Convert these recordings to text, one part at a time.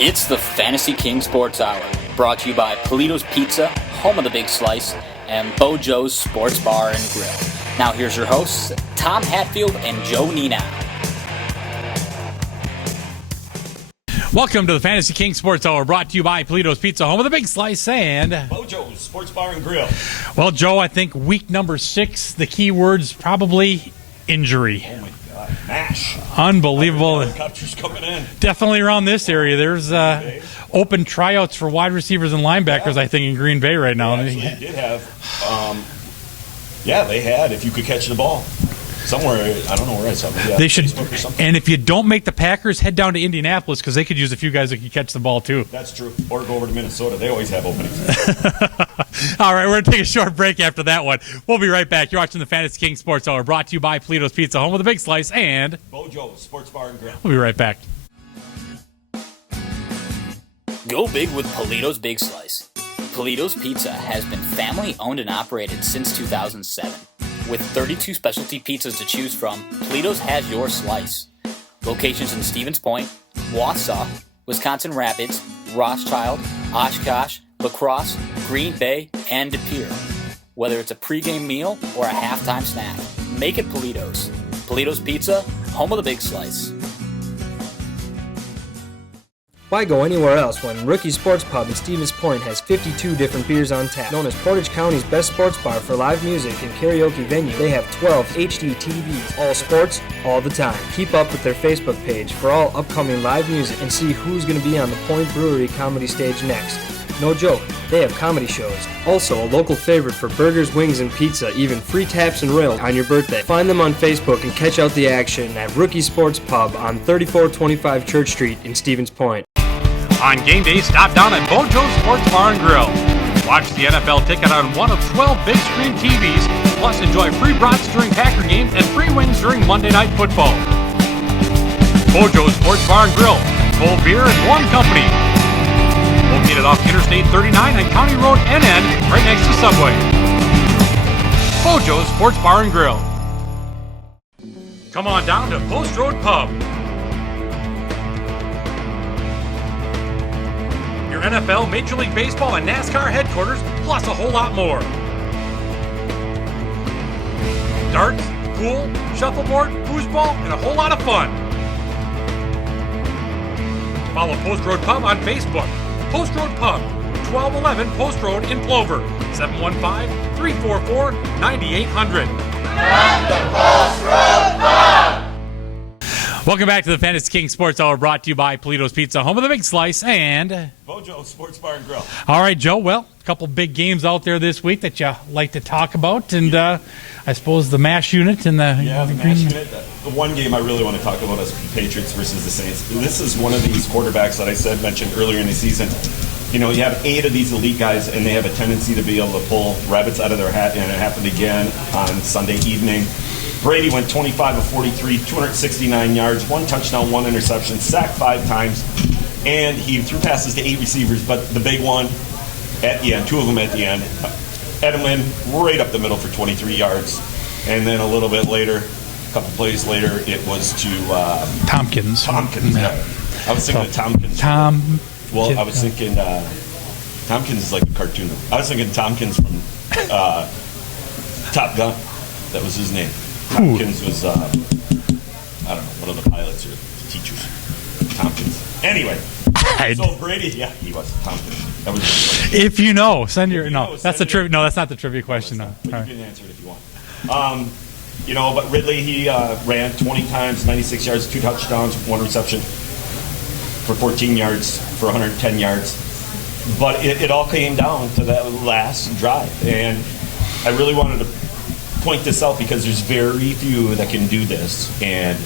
It's the Fantasy King Sports Hour, brought to you by Polito's Pizza, home of the Big Slice, and Bojo's Sports Bar and Grill. Now here's your hosts, Tom Hatfield and Joe Nienow. Welcome to the Fantasy King Sports Hour, brought to you by Polito's Pizza, home of the Big Slice, and Bojo's Sports Bar and Grill. Well, Joe, I think week number 6, the key word's probably injury. Oh my God, MASH. Unbelievable. Helicopters coming in. Definitely around this area. There's open tryouts for wide receivers and linebackers, I think, in Green Bay right now. They actually did have, they had, if you could catch the ball. Somewhere, I don't know where I saw it. Yeah, they should, Facebook or something. and if you don't make the Packers, head down to Indianapolis because they could use a few guys that can catch the ball too. That's true. Or go over to Minnesota. They always have openings. All right, we're going to take a short break after that one. We'll be right back. You're watching the Fantasy King Sports Hour, brought to you by Polito's Pizza, home of the Big Slice, and Bojo's Sports Bar and Grill. We'll be right back. Go big with Polito's Big Slice. Polito's Pizza has been family owned and operated since 2007. With 32 specialty pizzas to choose from, Polito's has your slice. Locations in Stevens Point, Wausau, Wisconsin Rapids, Rothschild, Oshkosh, La Crosse, Green Bay, and De Pere. Whether it's a pregame meal or a halftime snack, make it Polito's. Polito's Pizza, home of the Big Slice. Why go anywhere else when Rookie Sports Pub in Stevens Point has 52 different beers on tap? Known as Portage County's best sports bar for live music and karaoke venue, they have 12 HD TVs, all sports, all the time. Keep up with their Facebook page for all upcoming live music and see who's going to be on the Point Brewery comedy stage next. No joke, they have comedy shows. Also, a local favorite for burgers, wings, and pizza, even free taps and rails on your birthday. Find them on Facebook and catch out the action at Rookie Sports Pub on 3425 Church Street in Stevens Point. On game day, stop down at Bojo's Sports Bar and Grill. Watch the NFL ticket on one of 12 big screen TVs, plus enjoy free brats during Packer games and free wings during Monday Night Football. Bojo's Sports Bar and Grill, cold beer and warm company. Located off Interstate 39 and County Road NN, right next to Subway. Bojo's Sports Bar and Grill. Come on down to Post Road Pub. Your NFL, Major League Baseball, and NASCAR headquarters, plus a whole lot more. Darts, pool, shuffleboard, foosball, and a whole lot of fun. Follow Post Road Pub on Facebook. Post Road Pub, 1211 Post Road in Plover, 715-344-9800. At the Post Road Pub! Welcome back to the Fantasy King Sports Hour, brought to you by Polito's Pizza, home of the Big Slice, and Bojo's Sports Bar and Grill. All right, Joe. Well, a couple big games out there this week that you like to talk about, and I suppose the MASH unit and the MASH unit. The one game I really want to talk about is Patriots versus the Saints. This is one of these quarterbacks that I mentioned earlier in the season. You know, you have 8 of these elite guys, and they have a tendency to be able to pull rabbits out of their hat, and it happened again on Sunday evening. Brady went 25 of 43, 269 yards, 1 touchdown, 1 interception, sacked 5 times, and he threw passes to 8 receivers, but the big one at the end, 2 of them at the end, Edelman right up the middle for 23 yards, and then a little bit later, a couple plays later, it was to Tompkins. Yeah. I was thinking of Tompkins. I was thinking Tompkins is like a cartoon. I was thinking Tompkins from Top Gun. That was his name. Tompkins was, I don't know, one of the pilots or teachers. Tompkins. Anyway, so Brady, he was Tompkins. That was. If you know, send your that's the trivia. No, that's not the trivia question. No, you can answer it if you want. But Ridley, he ran 20 times, 96 yards, 2 touchdowns, 1 reception for 14 yards for 110 yards. But it all came down to that last drive, and I really wanted to point this out because there's very few that can do this, and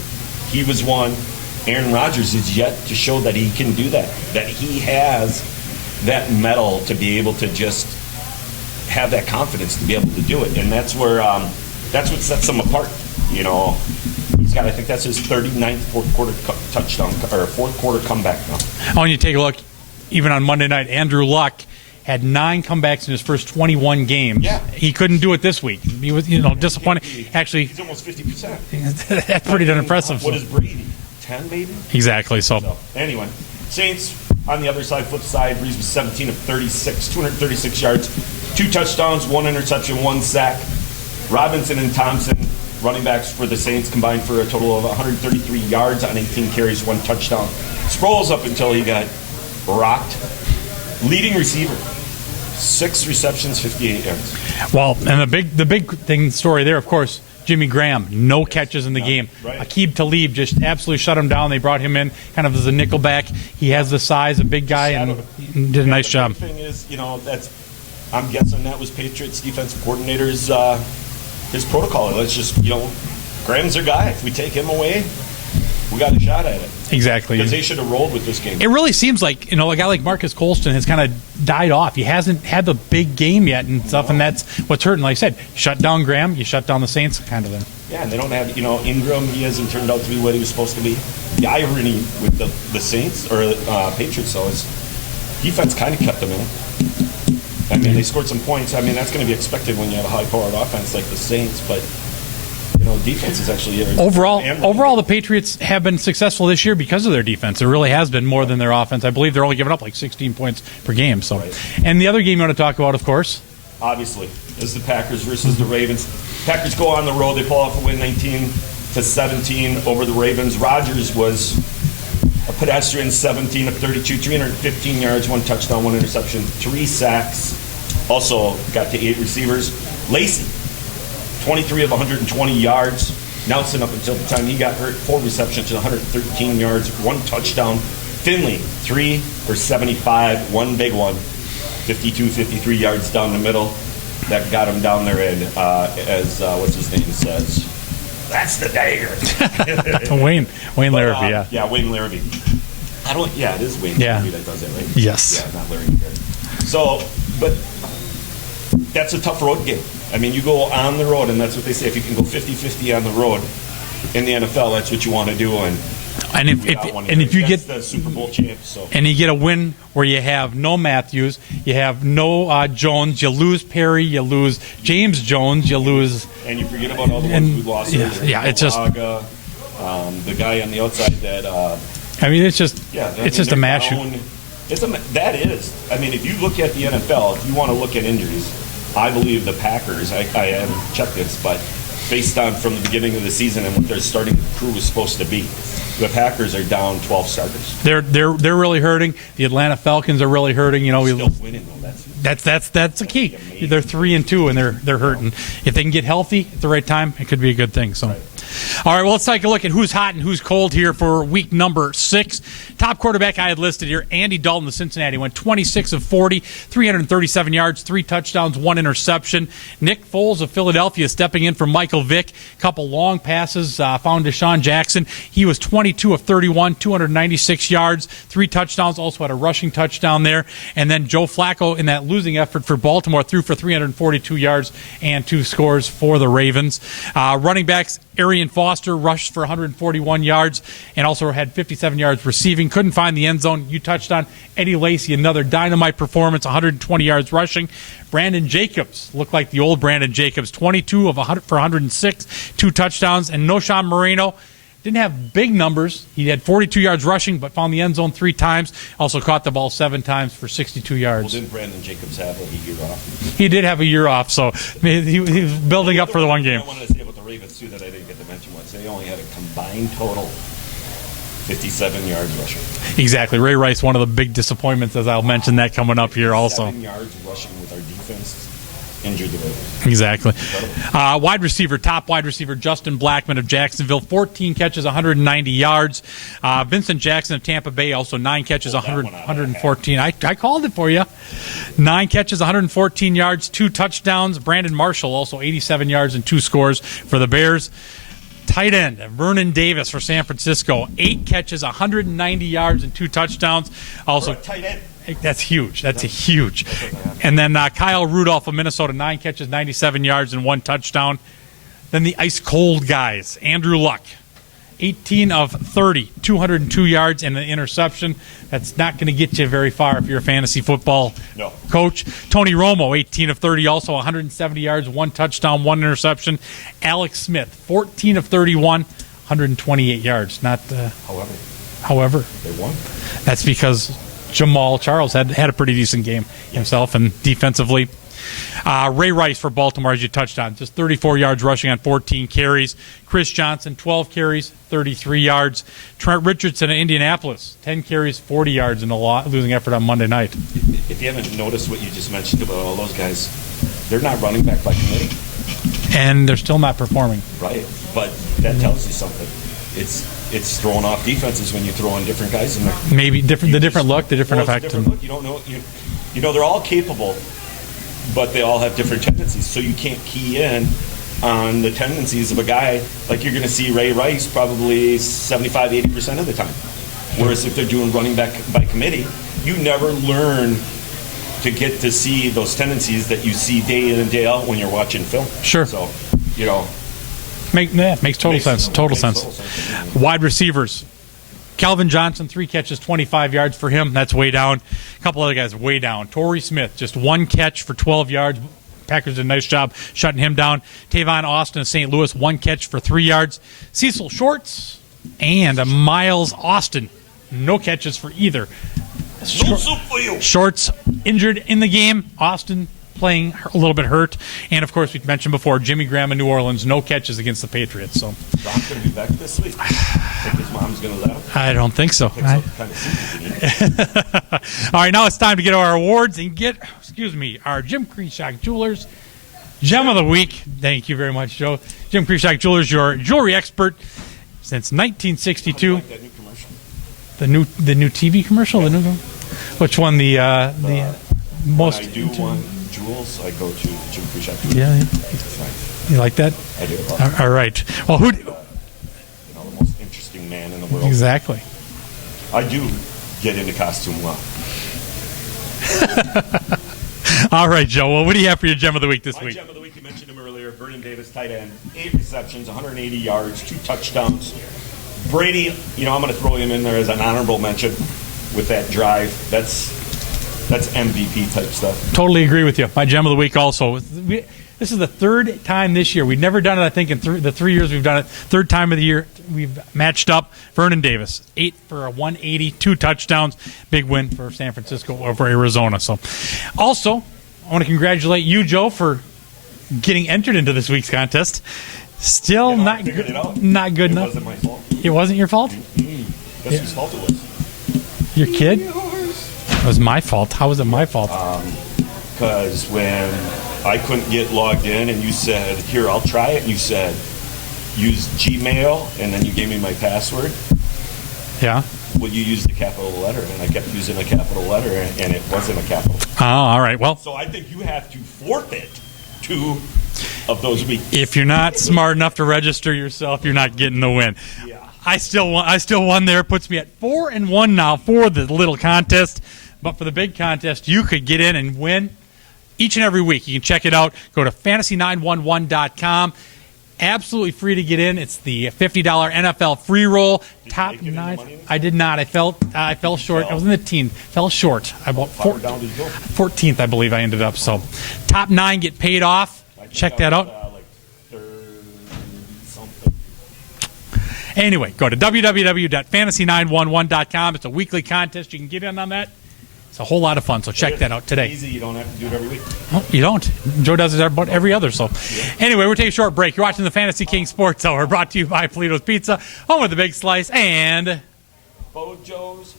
he was one. Aaron Rodgers is yet to show that he can do that he has that mettle to be able to just have that confidence to be able to do it, and that's where that's what sets him apart. You know, he's got, I think that's his 39th fourth quarter touchdown or fourth quarter comeback now. Oh, and you take a look, even on Monday night, Andrew Luck had 9 comebacks in his first 21 games. Yeah. He couldn't do it this week. He was, disappointed. Actually, he's almost 50%. That's pretty darn impressive. What is Brady? 10 maybe? Exactly. So anyway, Saints On the other side, flip side, Reeves was 17 of 36, 236 yards, 2 touchdowns, 1 interception, 1 sack. Robinson and Thompson, running backs for the Saints, combined for a total of 133 yards on 18 carries, 1 touchdown. Sproles up until he got rocked. Leading receiver, 6 receptions, 58 yards. Well, and the big story there, of course, Jimmy Graham, no catches in the game. Right. Aqib Talib just absolutely shut him down. They brought him in kind of as a nickelback. He has the size, a big guy, and did a nice job. The thing is, I'm guessing that was Patriots defensive coordinator's his protocol. Let's just, Graham's their guy. If we take him away, we got a shot at it. Exactly. Because they should have rolled with this game. It really seems like, a guy like Marcus Colston has kind of died off. He hasn't had the big game yet and stuff, and that's what's hurting. Like I said, shut down Graham, you shut down the Saints kind of there. Yeah, and they don't have, Ingram, he hasn't turned out to be what he was supposed to be. The irony with the Saints, or Patriots, though, is defense kind of kept them in. I mean, they scored some points. I mean, that's going to be expected when you have a high-powered offense like the Saints, but defense is actually overall the Patriots have been successful this year because of their defense. It really has been more than their offense. I believe they're only giving up like 16 points per game. So, right. And the other game you want to talk about, of course, obviously, is the Packers versus the Ravens. Packers go on the road. They pull off a win, 19-17 over the Ravens. Rodgers was a pedestrian, 17 of 32, 315 yards, 1 touchdown, 1 interception, 3 sacks. Also got to 8 receivers. Lacey, 23 of 120 yards. Nelson, up until the time he got hurt, 4 receptions and 113 yards, 1 touchdown. Finley, 3 for 75, 1 big one, 52, 53 yards down the middle. That got him down there, and as what's his name says, that's the dagger. Wayne Larrabee, yeah. Yeah, Wayne Larrabee. It is Wayne Larrabee that does it, right? Yes. Yeah, not Larry. So, but that's a tough road game. I mean, you go on the road, and that's what they say. If you can go 50-50 on the road in the NFL, that's what you want to do. And if you get the Super Bowl champ, and you get a win where you have no Matthews, you have no Jones, you lose Perry, you lose James Jones, you lose, and you forget about all the ones we lost. Yeah, it's just the guy on the outside that. It's just a mash. That is. I mean, if you look at the NFL, if you want to look at injuries, I believe the Packers, I haven't checked this, but based on from the beginning of the season and what their starting crew was supposed to be, the Packers are down 12 starters. They're really hurting. The Atlanta Falcons are really hurting. Still winning though. That's the key. They're 3-2 and they're hurting. If they can get healthy at the right time, it could be a good thing. So. Right. All right, well, let's take a look at who's hot and who's cold here for week number 6. Top quarterback I had listed here, Andy Dalton of Cincinnati, went 26 of 40, 337 yards, 3 touchdowns, 1 interception. Nick Foles of Philadelphia stepping in for Michael Vick. Couple long passes, found Deshaun Jackson. He was 22 of 31, 296 yards, 3 touchdowns, also had a rushing touchdown there. And then Joe Flacco in that losing effort for Baltimore threw for 342 yards and 2 scores for the Ravens. Running backs, Arian Foster rushed for 141 yards and also had 57 yards receiving. Couldn't find the end zone. You touched on Eddie Lacy, another dynamite performance, 120 yards rushing. Brandon Jacobs looked like the old Brandon Jacobs, 22 of 100 for 106, 2 touchdowns. And Noshawn Moreno didn't have big numbers. He had 42 yards rushing, but found the end zone 3 times. Also caught the ball 7 times for 62 yards. Well, didn't Brandon Jacobs have a year off? He did have a year off, so he was building up for the one game. I wanted to say about the Ravens, too, that I didn't get to mention once. They only had a combined total 57 yards rushing. Exactly. Ray Rice, one of the big disappointments, as I'll mention that coming up here also. 7 yards rushing with our defense. Injured the Ravens. Exactly. Top wide receiver, Justin Blackmon of Jacksonville, 14 catches, 190 yards. Vincent Jackson of Tampa Bay, also 9 catches, 114. I called it for you. 9 catches, 114 yards, 2 touchdowns. Brandon Marshall, also 87 yards and 2 scores for the Bears. Tight end, Vernon Davis for San Francisco, 8 catches, 190 yards and 2 touchdowns. Also, tight end. That's huge. That's huge. And then Kyle Rudolph of Minnesota, 9 catches, 97 yards, and 1 touchdown. Then the ice-cold guys, Andrew Luck, 18 of 30, 202 yards, and an interception. That's not going to get you very far if you're a fantasy football coach. Tony Romo, 18 of 30, also 170 yards, 1 touchdown, 1 interception. Alex Smith, 14 of 31, 128 yards. However, they won. That's because Jamal Charles had a pretty decent game himself, and defensively. Ray Rice for Baltimore, as you touched on, just 34 yards rushing on 14 carries. Chris Johnson, 12 carries, 33 yards. Trent Richardson in Indianapolis, 10 carries, 40 yards in a losing effort on Monday night. If you haven't noticed what you just mentioned about all those guys, they're not running back by committee. And they're still not performing. Right, but that tells you something. It's throwing off defenses when you throw in different guys in there. Maybe the different look, the different effect. Different look. You don't know. You know they're all capable, but they all have different tendencies. So you can't key in on the tendencies of a guy. Like you're going to see Ray Rice probably 75-80% of the time. Whereas if they're doing running back by committee, you never learn to get to see those tendencies that you see day in and day out when you're watching film. Sure. So, makes total sense. Total sense. Wide receivers. Calvin Johnson, 3 catches, 25 yards for him. That's way down. A couple other guys way down. Torrey Smith, just 1 catch for 12 yards. Packers did a nice job shutting him down. Tavon Austin of St. Louis, 1 catch for 3 yards. Cecil Shorts and Miles Austin, no catches for either. Shorts injured in the game. Austin playing a little bit hurt. And, of course, we mentioned before, Jimmy Graham in New Orleans, no catches against the Patriots. So Brock's going to be back this week. Think his mom's going to let him? I don't think so. All right, now it's time to get our awards and get, our Jim Kreshock Jewelers Gem of the Week. Thank you very much, Joe. Jim Kreshock Jewelers, your jewelry expert since 1962. Like that new commercial? The new TV commercial? Yeah. The new one? Which one? The most. When I do want jewels, I go to Jim Kreshock Jewelers. Yeah. It's nice. You like that? I do. All right. Well, the most interesting man in the world. Exactly. I do get into costume well. All right, Joe. Well, what do you have for your Gem of the Week this week? My Gem of the Week, you mentioned him earlier, Vernon Davis, tight end, 8 receptions, 180 yards, 2 touchdowns. Brady, I'm going to throw him in there as an honorable mention with that drive. That's MVP type stuff. Totally agree with you. My Gem of the Week also. This is the third time this year. We've never done it, I think, in the 3 years we've done it. Third time of the year we've matched up. Vernon Davis, 8 for a 180, 2 touchdowns. Big win for San Francisco over Arizona. So, also, I want to congratulate you, Joe, for getting entered into this week's contest. Still not good enough. It wasn't my fault. It wasn't your fault? That's whose fault it was. Your kid? It was my fault. How was it my fault? Because when I couldn't get logged in and you said, here, I'll try it, and you said, use Gmail, and then you gave me my password. Yeah. Well, you used the capital letter, and I kept using a capital letter, and it wasn't a capital. Oh, all right. Well, so I think you have to forfeit 2 of those weeks. If you're not smart enough to register yourself, you're not getting the win. Yeah. I still won there. It puts me at 4-1 now for the little contest. But for the big contest, you could get in and win each and every week. You can check it out. Go to fantasy911.com. Absolutely free to get in. It's the $50 NFL free roll. Top 9. I did not. I fell short. I was in the team. Fell short. I bought 14th, I believe I ended up. So top 9 get paid off. Check that out. Anyway, go to www.fantasy911.com. It's a weekly contest. You can get in on that. It's a whole lot of fun, so check that out today. Easy, you don't have to do it every week. Well, you don't. Joe does it about every other. So, anyway, we're taking a short break. You're watching the Fantasy King Sports Hour, brought to you by Polito's Pizza, home of the Big Slice, and Bojo's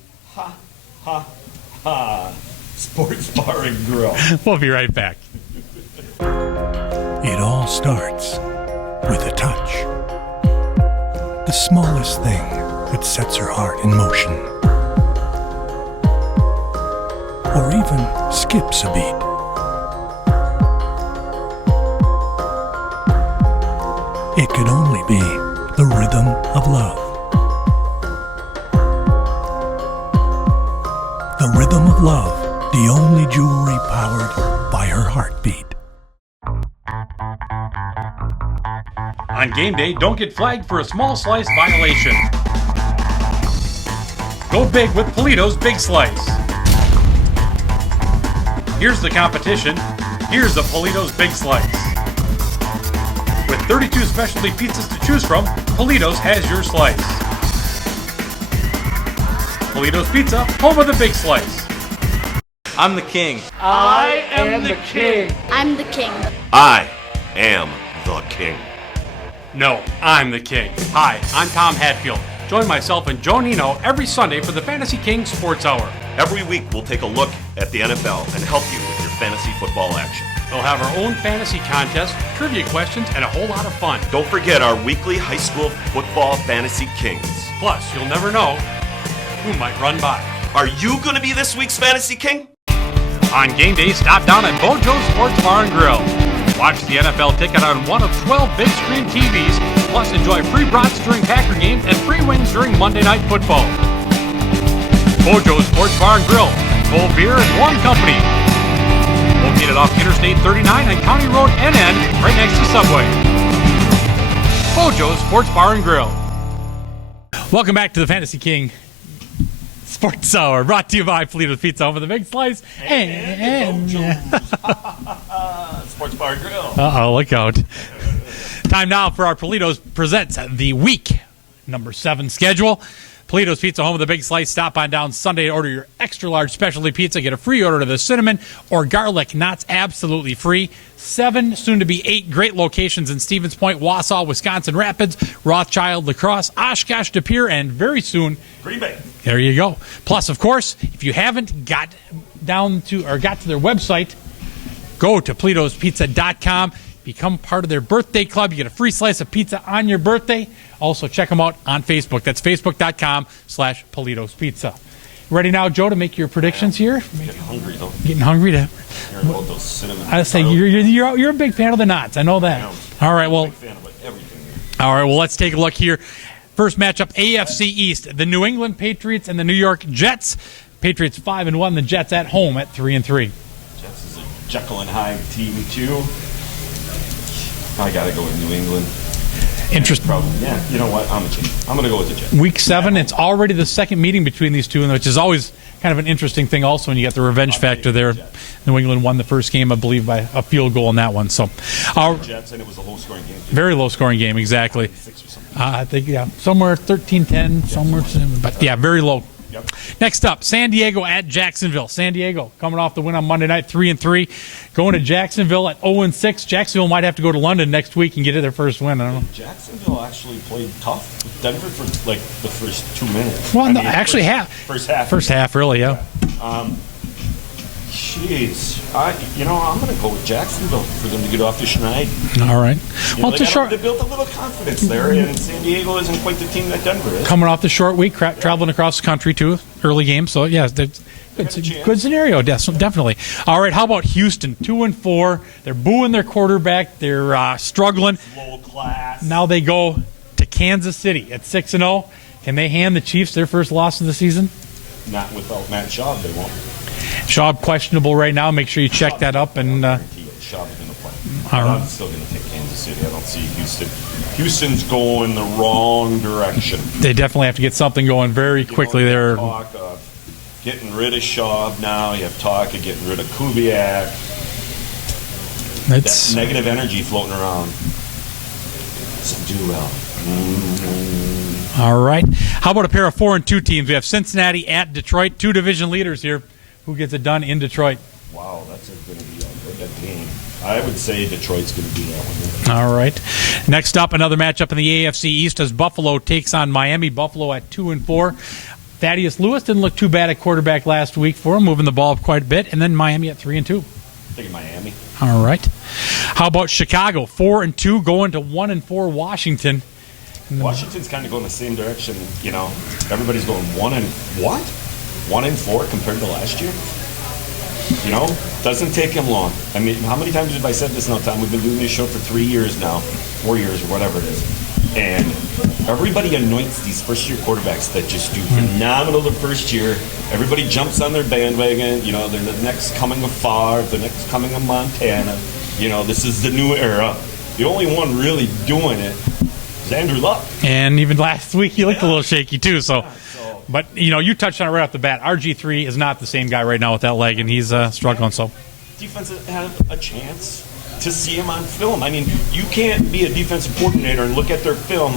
Sports Bar and Grill. We'll be right back. It all starts with a touch. The smallest thing that sets her heart in motion. Or even skips a beat. It could only be the rhythm of love. The rhythm of love, the only jewelry powered by her heartbeat. On game day, don't get flagged for a small slice violation. Go big with Polito's Big Slice. Here's the competition. Here's a Polito's Big Slice. With 32 specialty pizzas to choose from, Polito's has your slice. Polito's Pizza, home of the Big Slice. I'm the king. I am the king. I'm the king. I am the king. No, I'm the king. Hi, I'm Tom Hatfield. Join myself and Joe Nienow every Sunday for the Fantasy King Sports Hour. Every week we'll take a look at the NFL and help you with your fantasy football action. We'll have our own fantasy contest, trivia questions, and a whole lot of fun. Don't forget our weekly high school football fantasy kings. Plus, you'll never know who might run by. Are you going to be this week's fantasy king? On game day, stop down at Bojo Sports Bar and Grill. Watch the NFL ticket on one of 12 big screen TVs, plus enjoy free brats during Packer games and free wings during Monday Night Football. Bojo Sports Bar and Grill, cold beer and warm company. Located off Interstate 39 and County Road NN, right next to Subway. Bojo Sports Bar and Grill. Welcome back to the Fantasy King Sports Hour, brought to you by Toledo's Pizza, home of the Big Slice. And Sports Bar and Grill. Uh-oh, look out. Time now for our Toledo's Presents the Week number 7 schedule. Toledo's Pizza, home of the Big Slice. Stop on down Sunday to order your extra large specialty pizza. Get a free order to the cinnamon or garlic knots absolutely free. 7, soon to be 8 great locations in Stevens Point, Wausau, Wisconsin Rapids, Rothschild, La Crosse, Oshkosh, De Pere, and very soon Green Bay. There you go. Plus, of course, if you haven't got to their website, go to Polito'sPizza.com. Become part of their birthday club. You get a free slice of pizza on your birthday. Also, check them out on Facebook. That's Facebook.com/Polito's Pizza. Ready now, Joe, to make your predictions here? Getting hungry, though. Getting hungry to. Hearing about those cinnamon. I say you're a big fan of the knots. I know that. All right, well. I'm a big fan of everything. All right, well, let's take a look here. First matchup, AFC East, the New England Patriots and the New York Jets. Patriots 5-1, the Jets at home at 3-3. Jets is a Jekyll and Hyde team too. I gotta go with New England. Interesting. Yeah, you know what? I'm gonna go with the Jets. Week 7, it's already the second meeting between these two, which is always kind of an interesting thing. Also, when you get the revenge factor there, New England won the first game, I believe, by a field goal in that one. So, Jets, and it was a low-scoring game. Very low-scoring game, exactly. 6 or something. I think somewhere 13-10, somewhere, but yeah, very low. Yep. Next up, San Diego at Jacksonville. San Diego coming off the win on Monday night, 3-3, going to Jacksonville at 0-6. Jacksonville might have to go to London next week and get their first win. I don't know. Jacksonville actually played tough with Denver for like the first 2 minutes. Well, actually half. First half. First half, really, yeah. Jeez, I'm going to go with Jacksonville for them to get off the schneid. All right. Well, they built a little confidence there, and San Diego isn't quite the team that Denver is. Coming off the short week, traveling across the country too, early game. So yeah, good scenario, definitely. All right, how about Houston? 2-4. They're booing their quarterback. They're struggling. Low class. Now they go to Kansas City at 6-0. Can they hand the Chiefs their first loss of the season? Not without Matt Schaub, they won't. Schaub questionable right now. Make sure you check that up. And Schaub is going to play. I'm still going to take Kansas City. I don't see Houston. Houston's going the wrong direction. They definitely have to get something going very quickly there. Talk of getting rid of Schaub now. You have talk of getting rid of Kubiak. It's that negative energy floating around. Doesn't do well. All right. How about a pair of 4-2 teams? We have Cincinnati at Detroit. 2 division leaders here. Who gets it done in Detroit? Wow, that's going to be a good game. I would say Detroit's going to do that one. All right. Next up, another matchup in the AFC East as Buffalo takes on Miami. Buffalo at 2-4. Thaddeus Lewis didn't look too bad at quarterback last week for him, moving the ball up quite a bit. And then Miami at 3-2. Taking Miami. All right. How about Chicago? 4-2, going to 1-4 Washington. Washington's kind of going the same direction. Everybody's going 1-4 compared to last year. Doesn't take him long. I mean, how many times have I said this now, Tom? We've been doing this show for 3 years now, 4 years or whatever it is. And everybody anoints these first-year quarterbacks that just do phenomenal the first year. Everybody jumps on their bandwagon. They're the next coming of Favre, the next coming of Montana. This is the new era. The only one really doing it is Andrew Luck. And even last week, he looked a little shaky, too. But, you touched on it right off the bat. RG3 is not the same guy right now with that leg, and he's struggling. So defense have a chance to see him on film. I mean, you can't be a defensive coordinator and look at their film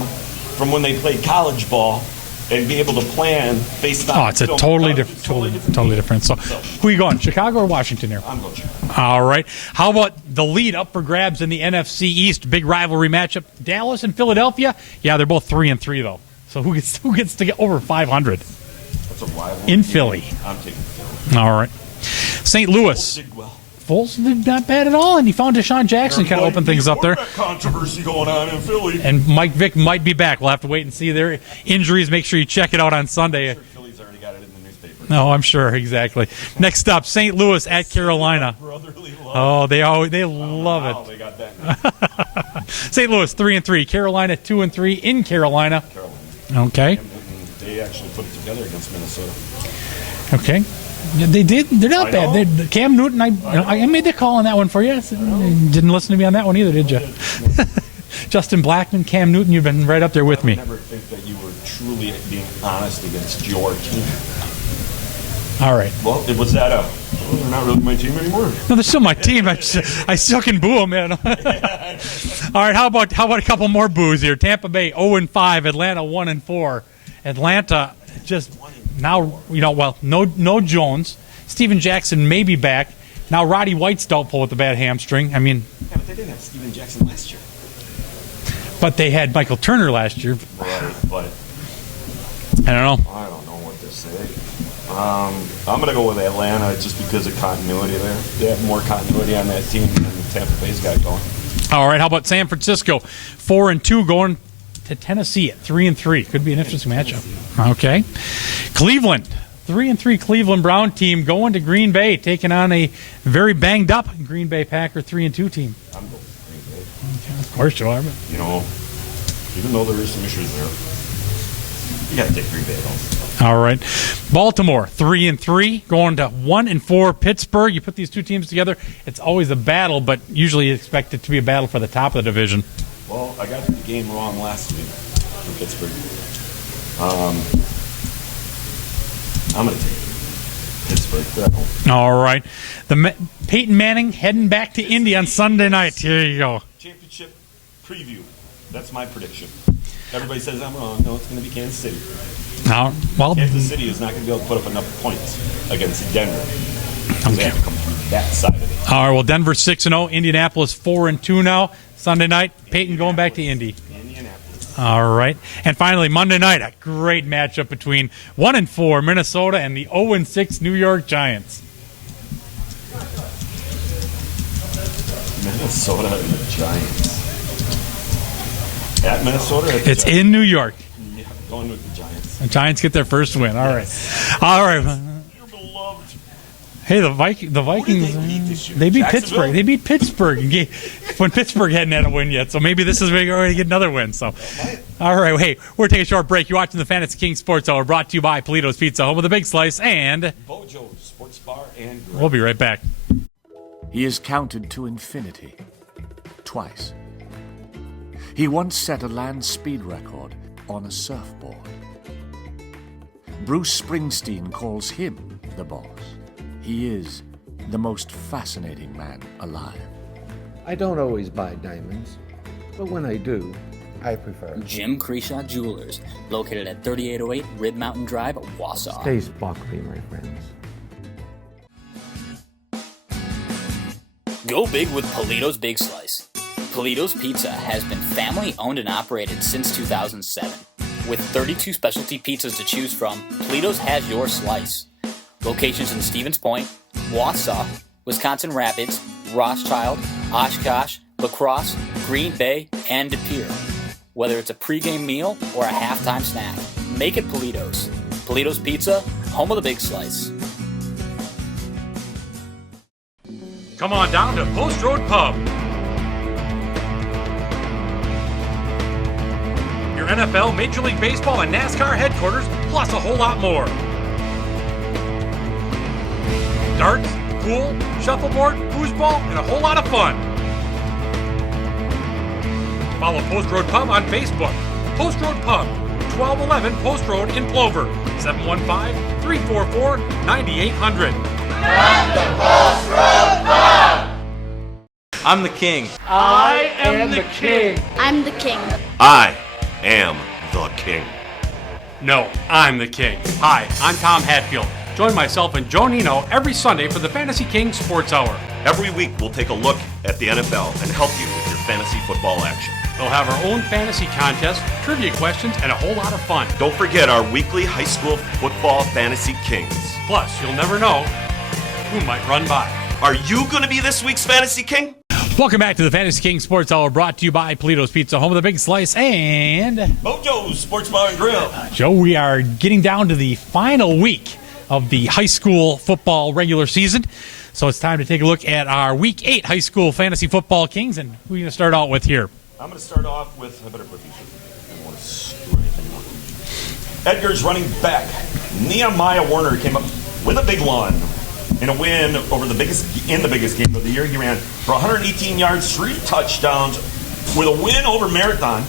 from when they played college ball and be able to plan based on. Oh, it's a totally different. So, who are you going? Chicago or Washington here? I'm going Chicago. All right. How about the lead up for grabs in the NFC East? Big rivalry matchup. Dallas and Philadelphia. Yeah, they're both 3-3 though. So who gets to get over 500? That's a rivalry in Philly. I'm taking Philly. All right. St. Louis. Did well. Foles did not bad at all, and he found Deshaun Jackson kind of open things up there. Controversy going on in Philly. And Mike Vick might be back. We'll have to wait and see their injuries. Make sure you check it out on Sunday. I'm sure Philly's already got it in the newspaper. No, I'm sure, exactly. Next up, St. Louis at Carolina. Brotherly love. Oh, they love it. Wow, they got that. St. Louis 3-3, Carolina 2-3 in Carolina. Okay. They actually put it together against Minnesota. Okay. Yeah, they did. They're not bad. Cam Newton, I made the call on that one for you. Didn't listen to me on that one either, did you? Justin Blackman, Cam Newton, you've been right up there with me. I never think that you were truly being honest against your team. All right. Well, they're not really my team anymore. No, they're still my team. I still can boo them, man. All right. How about a couple more boos here? Tampa Bay 0-5, Atlanta 1-4. Atlanta just now, no Jones. Steven Jackson may be back. Now Roddy White's doubtful with the bad hamstring. I mean, yeah, but they didn't have Steven Jackson last year. But they had Michael Turner last year. Right, but I don't know. I don't know what to say. I'm going to go with Atlanta just because of continuity there. They have more continuity on that team than the Tampa Bay's got going. All right, how about San Francisco? 4-2 going to Tennessee at 3-3. Could be an interesting matchup. Okay. Cleveland, 3-3 Cleveland Brown team going to Green Bay, taking on a very banged up Green Bay Packer 3-2 team. I'm going with Green Bay. Okay, of course you are. But Even though there is some issues there, you got to take Green Bay though. All right. Baltimore, 3-3, going to 1-4 Pittsburgh. You put these two teams together, it's always a battle, but usually you expect it to be a battle for the top of the division. Well, I got the game wrong last week for Pittsburgh. I'm going to take Pittsburgh. All right. Peyton Manning heading back to Indy on Sunday night. Here you go. Championship preview. That's my prediction. Everybody says I'm wrong. No, it's going to be Kansas City. Kansas City is not going to be able to put up enough points against Denver. They have to come through that side of it. All right, well, Denver 6-0, Indianapolis 4-2 now. Sunday night, Peyton going back to Indy. Indianapolis. All right. And finally, Monday night, a great matchup between 1-4 Minnesota and the 0-6 New York Giants. Minnesota and the Giants. At Minnesota? It's in New York. Yeah, going with the Giants. The Giants get their first win. All right. All right. You're beloved. Hey, the Vikings. Who did they beat this year? They beat Pittsburgh. They beat Pittsburgh when Pittsburgh hadn't had a win yet. So maybe this is where you're going to get another win. So, all right. Hey, we're taking a short break. You're watching the Fantasy King Sports Hour, brought to you by Polito's Pizza, home of the Big Slice, and Bojo's Sports Bar and Grill. We'll be right back. He is counted to infinity twice. He once set a land speed record on a surfboard. Bruce Springsteen calls him the boss. He is the most fascinating man alive. I don't always buy diamonds, but when I do, I prefer Jim Creshaw Jewelers, located at 3808 Rib Mountain Drive, Wausau. Stay sparkly, my friends. Go big with Polito's Big Slice. Polito's Pizza has been family owned and operated since 2007. With 32 specialty pizzas to choose from, Polito's has your slice. Locations in Stevens Point, Wausau, Wisconsin Rapids, Rothschild, Oshkosh, La Crosse, Green Bay, and De Pere. Whether it's a pregame meal or a halftime snack, make it Polito's. Polito's Pizza, home of the Big Slice. Come on down to Post Road Pub. Your NFL, Major League Baseball, and NASCAR headquarters, plus a whole lot more. Darts, pool, shuffleboard, foosball, and a whole lot of fun. Follow Post Road Pub on Facebook. Post Road Pub, 1211 Post Road in Plover, 715-344-9800. I'm the king. I am the king. I'm the king. I am the king. No, I'm the king. Hi, I'm Tom Hatfield. Join myself and Joe Nienow every Sunday for the Fantasy King Sports Hour. Every week, we'll take a look at the NFL and help you with your fantasy football action. We'll have our own fantasy contest, trivia questions, and a whole lot of fun. Don't forget our weekly high school football fantasy kings. Plus, you'll never know who might run by. Are you going to be this week's fantasy king? Welcome back to the Fantasy King Sports Hour, brought to you by Polito's Pizza, home of the Big Slice, and Mojo's Sports Bar and Grill. Joe, we are getting down to the final week of the high school football regular season. So it's time to take a look at our Week 8 high school fantasy football kings, and who are you going to start out with here? I'm going to start off with, I better put these in. I don't want to screw anything up. Edgar's running back, Nehemiah Warner, came up with a big one in a win over the biggest game of the year. He ran for 118 yards, 3 touchdowns, with a win over Marathon,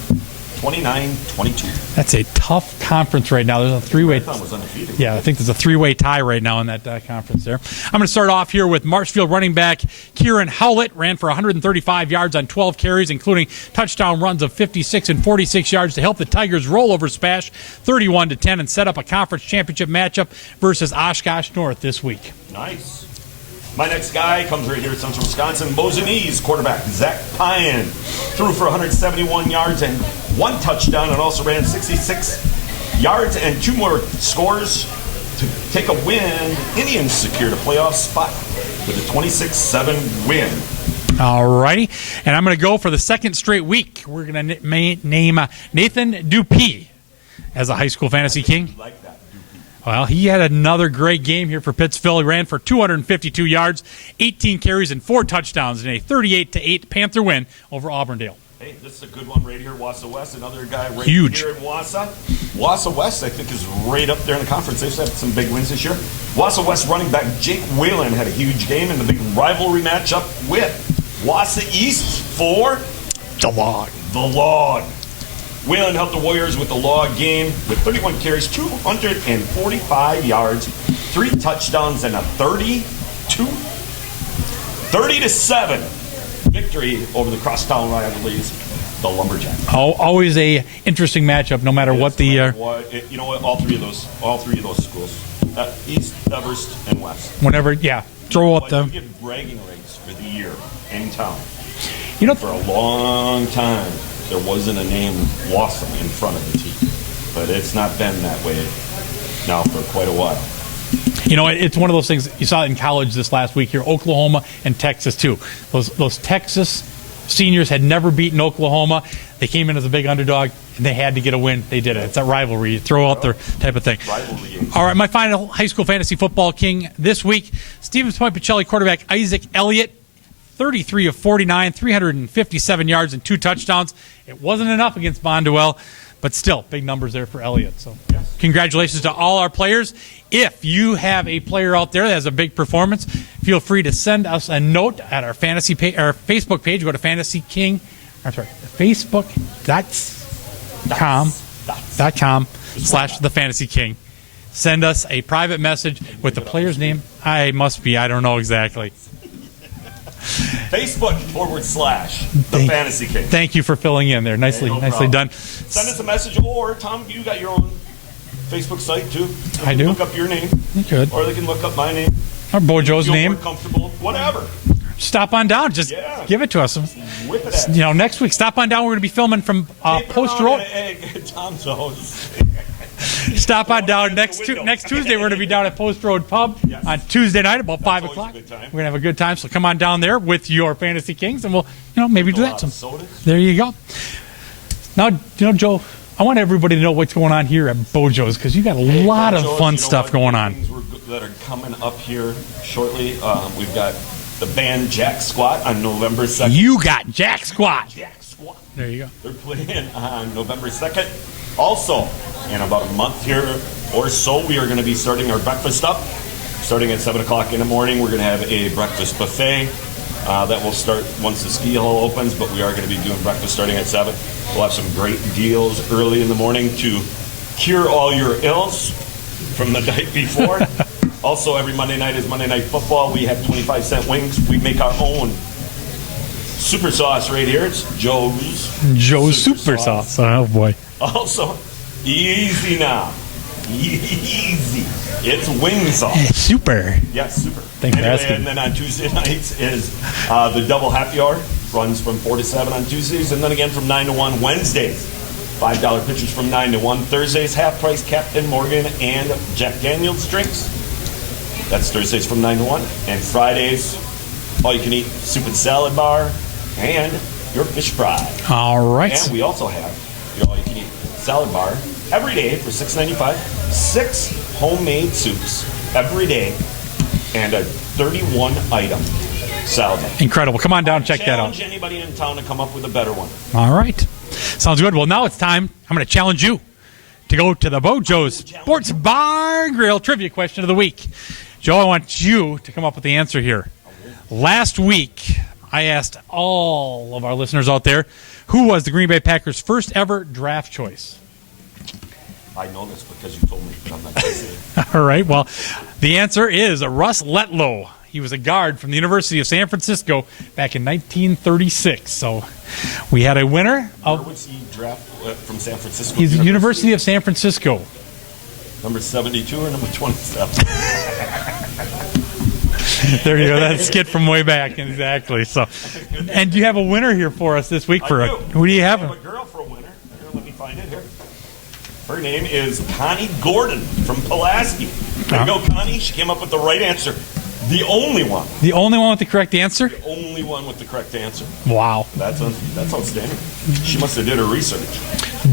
29-22. That's a tough conference right now. There's a three-way. Marathon was undefeated. Yeah, I think there's a three-way tie right now in that conference there. I'm going to start off here with Marshfield running back Kieran Howlett. Ran for 135 yards on 12 carries, including touchdown runs of 56 and 46 yards to help the Tigers roll over Spash 31-10 and set up a conference championship matchup versus Oshkosh North this week. Nice. My next guy comes right here at Central Wisconsin. Mosinese quarterback Zach Pine threw for 171 yards and 1 touchdown, and also ran 66 yards and 2 more scores to take a win. Indians secured a playoff spot with a 26-7 win. All righty, and I'm going to go for the second straight week. We're going to name Nathan Dupuis as a high school fantasy king. Like that. Well, he had another great game here for Pittsville. He ran for 252 yards, 18 carries, and 4 touchdowns in a 38-8 Panther win over Auburndale. Hey, this is a good one right here. Wassa West, another guy right Huge. here in Wassa. Wassa West, I think, is right up there in the conference. They've had some big wins this year. Wassa West running back Jake Whalen had a huge game in the big rivalry matchup with Wassa East for The Log. The Log. Whalen helped the Warriors with the Log game with 31 carries, 245 yards, 3 touchdowns, and a 30-7 victory over the crosstown rivalries, the Lumberjacks. Always a interesting matchup, no matter what the. You know what? All three of those schools, East, Everest, and West. Whenever, yeah, throw up the. You get bragging rights for the year in town. You know, for a long time, there wasn't a name Wassa in front of the team, but it's not been that way now for quite a while. You know, it's one of those things you saw in college this last week here. Oklahoma and Texas too. Those Texas seniors had never beaten Oklahoma. They came in as a big underdog and they had to get a win. They did it. It's that rivalry. You throw out their type of thing. Rivalry games. All right, my final high school fantasy football king this week: Stevens Point Pacelli quarterback Isaac Elliott. 33 of 49, 357 yards and 2 touchdowns. It wasn't enough against Bonduel, but still, big numbers there for Elliott. So, Congratulations to all our players. If you have a player out there that has a big performance, feel free to send us a note at our fantasy our Facebook page. Go to Facebook.com/The Fantasy King. Send us a private message with the player's name. I don't know exactly. Facebook.com/The Fantasy King. Thank you for filling in there. Nicely done. Send us a message, or Tom, you got your own Facebook site too. I do. Look up your name. You could. Or they can look up my name. Or Bojo's name. More comfortable, whatever. Stop on down. Just give it to us. Whip it at you know, next week, stop on down. We're going to be filming from Post Road. Tom's house. Stop on down. Next Tuesday, we're going to be down at Post Road Pub on Tuesday night about 5 o'clock. We're going to have a good time. So come on down there with your Fantasy Kings, and we'll maybe do that. There you go. Now, Joe, I want everybody to know what's going on here at Bojo's, because you got a lot of fun stuff going on. Things that are coming up here shortly. We've got the band Jack Squat on November 2nd. You got Jack Squat. Jack Squat. There you go. They're playing on November 2nd. Also, in about a month here or so, we are going to be starting our breakfast up. Starting at 7 o'clock in the morning, we're going to have a breakfast buffet. That will start once the ski hall opens, but we are going to be doing breakfast starting at 7. We'll have some great deals early in the morning to cure all your ills from the night before. Also, every Monday night is Monday Night Football. We have 25-cent wings. We make our own super sauce right here. It's Joe's Super Sauce. Oh, boy. Also, Easy now. Easy. It's wings off. Super. Yes, super. Thanks for asking. And then on Tuesday nights is the double happy hour. Runs from 4 to 7 on Tuesdays, and then again from 9 to 1 Wednesdays. $5 pitchers from 9 to 1. Thursdays, half price Captain Morgan and Jack Daniels drinks. That's Thursdays from 9 to 1. And Fridays, all you can eat soup and salad bar and your fish fry. All right. And we also have your all you can eat salad bar every day for $6.95. 6 homemade soups every day and a 31 item salad bar. Incredible. Come on down, check that out. Challenge anybody in town to come up with a better one. All right. Sounds good. Well, now it's time. I'm going to challenge you to go to the Bojo's Sports Bar and Grill trivia question of the week. Joe, I want you to come up with the answer here. Last week, I asked all of our listeners out there, who was the Green Bay Packers' first ever draft choice? I know this because you told me, but I'm not going to say it. All right. Well, the answer is Russ Letlow. He was a guard from the University of San Francisco back in 1936. So we had a winner. Where was he draft from San Francisco? He's the University of San Francisco. Number 72 or number 27? There you go. That skit from way back. Exactly. So, and you have a winner here for us this week. Who do you have? I have a girl for a winner. Here, let me find it here. Her name is Connie Gordon from Pulaski. There you go, Connie. She came up with the right answer. The only one. The only one with the correct answer? The only one with the correct answer. Wow. That's outstanding. She must have did her research.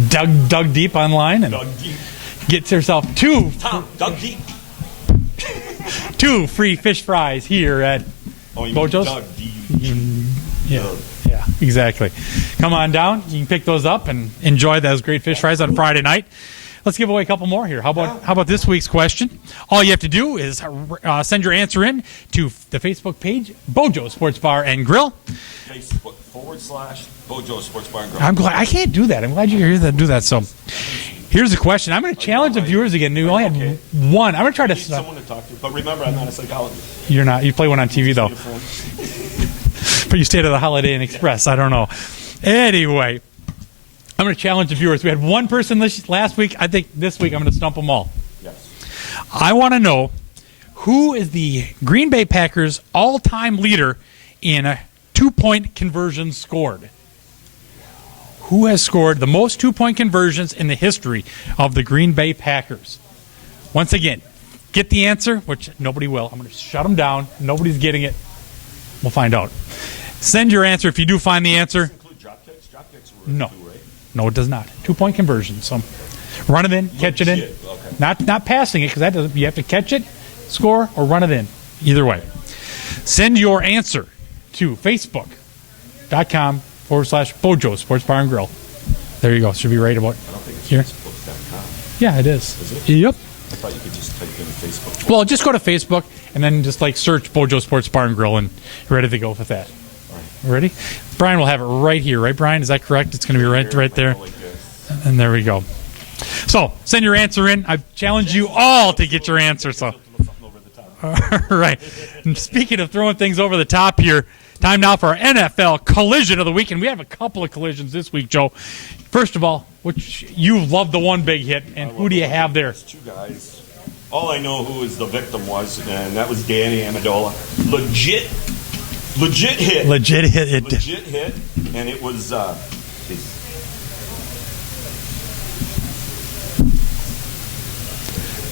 Dug deep online and Dug deep. gets herself two free fish fries here at Bojo's. Dug deep. Yeah, exactly. Come on down. You can pick those up and enjoy those great fish fries on Friday night. Let's give away a couple more here. How about this week's question? All you have to do is send your answer in to the Facebook page, Bojo Sports Bar and Grill. Facebook.com/Bojo Sports Bar and Grill. I'm glad I can't do that. I'm glad you're here to do that. So here's the question. I'm going to challenge the viewers again. You only had one. I'm going to try to. Someone to talk to. But remember, I'm not a psychologist. You're not. You play one on TV though. But you stayed at the Holiday Inn Express. I don't know. Anyway. I'm going to challenge the viewers. We had one person last week. I think this week I'm going to stump them all. Yes. I want to know who is the Green Bay Packers' all-time leader in a two-point conversions scored. Who has scored the most two-point conversions in the history of the Green Bay Packers? Once again, get the answer, which nobody will. I'm going to shut them down. Nobody's getting it. We'll find out. Send your answer if you do find the answer. Does this include drop kicks? Drop kicks were No. two, right? No, it does not. Two-point conversion. So run it in, catch it in. Okay. Not passing it, because that doesn't. You have to catch it, score, or run it in. Either way. Send your answer to Facebook.com/Bojo Sports Bar and Grill. There you go. Should be right about I don't think it's here. Facebook.com. Yeah, it is. Is it? Yep. I thought you could just type in Facebook. Well, just go to Facebook and then just search Bojo Sports Bar and Grill, and you're ready to go with that. All right. Ready? Brian will have it right here, right, Brian? Is that correct? It's going to be right there. Like this. And there we go. So send your answer in. I challenge you all to get your answer. So, all right. And speaking of throwing things over the top here, time now for our NFL collision of the week, and we have a couple of collisions this week, Joe. First of all, which you love the one big hit, and who do you have there? There's two guys. All I know who the victim was, and that was Danny Amendola. Legit hit. Legit hit. Legit hit, and it was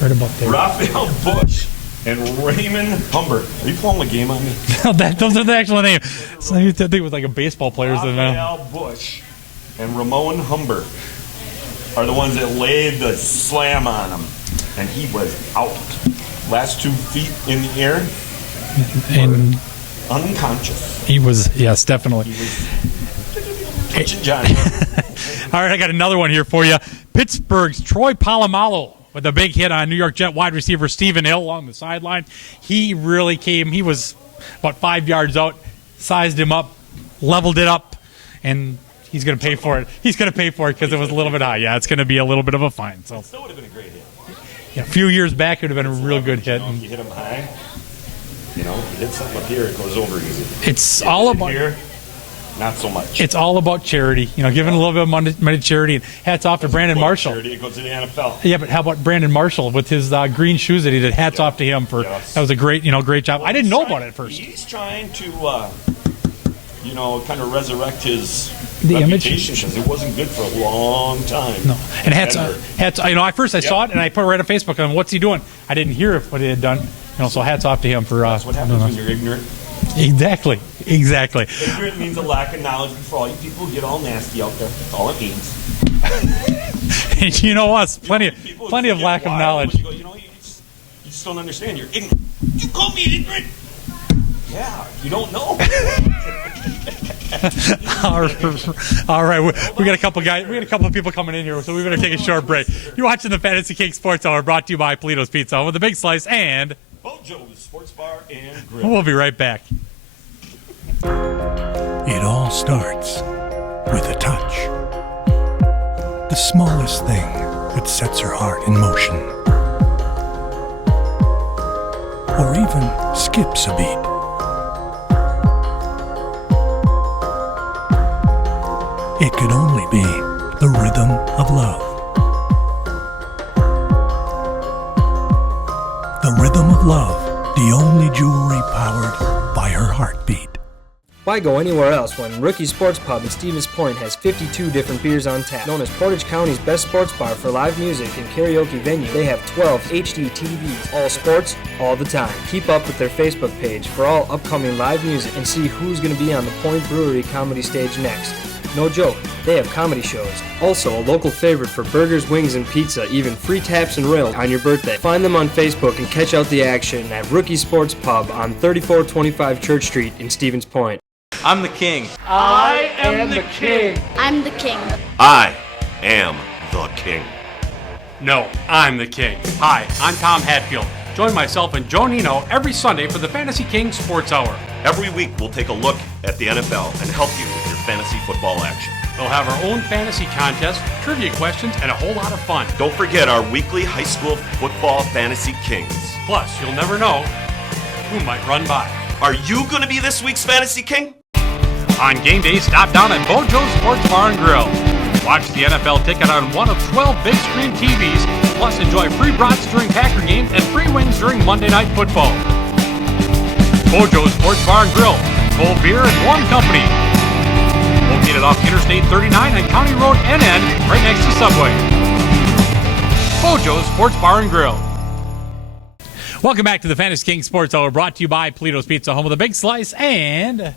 Right about there. Raphael Bush and Raymond Humbert. Are you pulling the game on me? Those are the actual names. So I think it was like a baseball player's name. Raphael Bush and Ramon Humbert are the ones that laid the slam on him, and he was out. Last 2 feet in the air, And unconscious. he was, yes, definitely. He was touching Johnny. All right, I got another one here for you. Pittsburgh's Troy Polamalu with a big hit on New York Jet wide receiver Stephen Hill along the sideline. He really came. He was about 5 yards out, sized him up, leveled it up, and he's going to pay for it. He's going to pay for it because it was a little bit high. Yeah, it's going to be a little bit of a fine. So Still would have been a great hit. yeah, a few years back, it would have been a real good hit. If you hit him high, you hit something up here, it goes over easy. It's all Hit about here, not so much. It's all about charity, giving a little bit of money to charity. And hats off to Brandon Marshall. Charity, it goes to the NFL. Yeah, but how about Brandon Marshall with his green shoes that he did? Hats off to him for that was a great job. Well, I didn't know about it at first. He's trying to, kind of resurrect his the reputation because it wasn't good for a long time. No, and hats. At first I saw it and I put it right on Facebook. And what's he doing? I didn't hear what he had done. So hats off to him for. That's what happens when you're ignorant. Exactly. Ignorant means a lack of knowledge. For all you people who get all nasty out there, that's all it means. And you know us, plenty of lack of knowledge. You go, you just don't understand. You're ignorant. You call me ignorant? Yeah, you don't know. All right. We got a couple guys. We got a couple of people coming in here, so we better take a short break. You're watching the Fantasy King Sports Hour, brought to you by Polito's Pizza, home with the Big Slice and Bojo's Sports Bar and Grill. We'll be right back. It all starts with a touch. The smallest thing that sets her heart in motion. Or even skips a beat. It could only be the rhythm of love. The rhythm of love, the only jewelry powered by her heartbeat. Why go anywhere else when Rookie Sports Pub in Stevens Point has 52 different beers on tap? Known as Portage County's best sports bar for live music and karaoke venue, they have 12 HD TVs, all sports, all the time. Keep up with their Facebook page for all upcoming live music and see who's going to be on the Point Brewery comedy stage next. No joke, they have comedy shows. Also, a local favorite for burgers, wings, and pizza, even free taps and rails on your birthday. Find them on Facebook and catch out the action at Rookie Sports Pub on 3425 Church Street in Stevens Point. I'm the king. I am the king. I'm the king. I am the king. No, I'm the king. Hi, I'm Tom Hatfield. Join myself and Joe Nienow every Sunday for the Fantasy King Sports Hour. Every week we'll take a look at the NFL and help you with your fantasy football action. We'll have our own fantasy contest, trivia questions, and a whole lot of fun. Don't forget our weekly high school football fantasy kings. Plus, you'll never know who might run by. Are you going to be this week's fantasy king? On game day, stop down at Bojo's Sports Bar and Grill. Watch the NFL ticket on one of 12 big screen TVs, plus enjoy free brats during Packer games and free wings during Monday Night Football. Bojo's Sports Bar and Grill, cold beer and warm company. Located off Interstate 39 and County Road NN, right next to Subway. Bojo's Sports Bar and Grill. Welcome back to the Fantasy King Sports Hour, brought to you by Polito's Pizza, home of the Big Slice and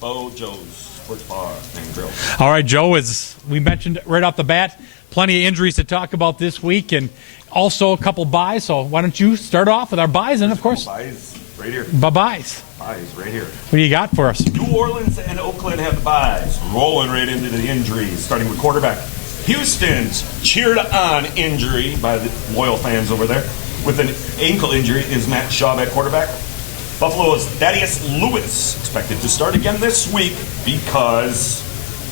Bojo's Sports Bar and Grill. All right, Joe, as we mentioned right off the bat, plenty of injuries to talk about this week and also a couple buys. So why don't you start off with our buys and, of course, Buys right here. Buys. Buys right here. What do you got for us? New Orleans and Oakland have the buys. Rolling right into the injuries, starting with quarterback. Houston's cheered on injury by the loyal fans over there. With an ankle injury is Matt Schaub at quarterback. Buffalo's Thaddeus Lewis expected to start again this week because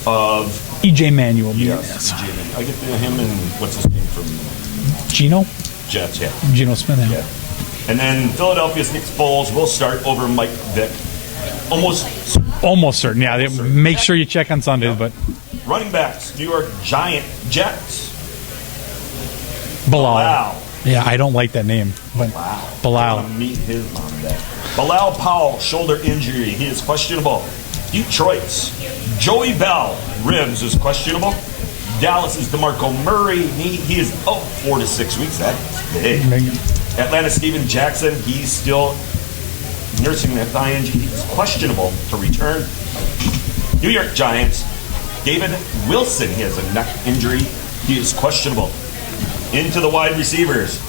of E.J. Manuel. Yes. E.J. Manuel. I get him and what's his name from Geno? Jets, yeah. Geno Smith, yeah. And then Philadelphia's Nick Foles will start over Mike Vick. Almost certain, yeah. Make sure you check on Sundays, but running backs, New York Jets. Bilal. Yeah, I don't like that name. But Bilal. I'm gonna meet his mom today. Bilal Powell, shoulder injury. He is questionable. Detroit's Joey Bell, ribs is questionable. Dallas's DeMarco Murray, he is out 4 to 6 weeks. That's big. Atlanta Steven Jackson, he's still nursing that thigh injury. He's questionable to return. New York Giants, David Wilson, he has a neck injury. He is questionable. Into the wide receivers.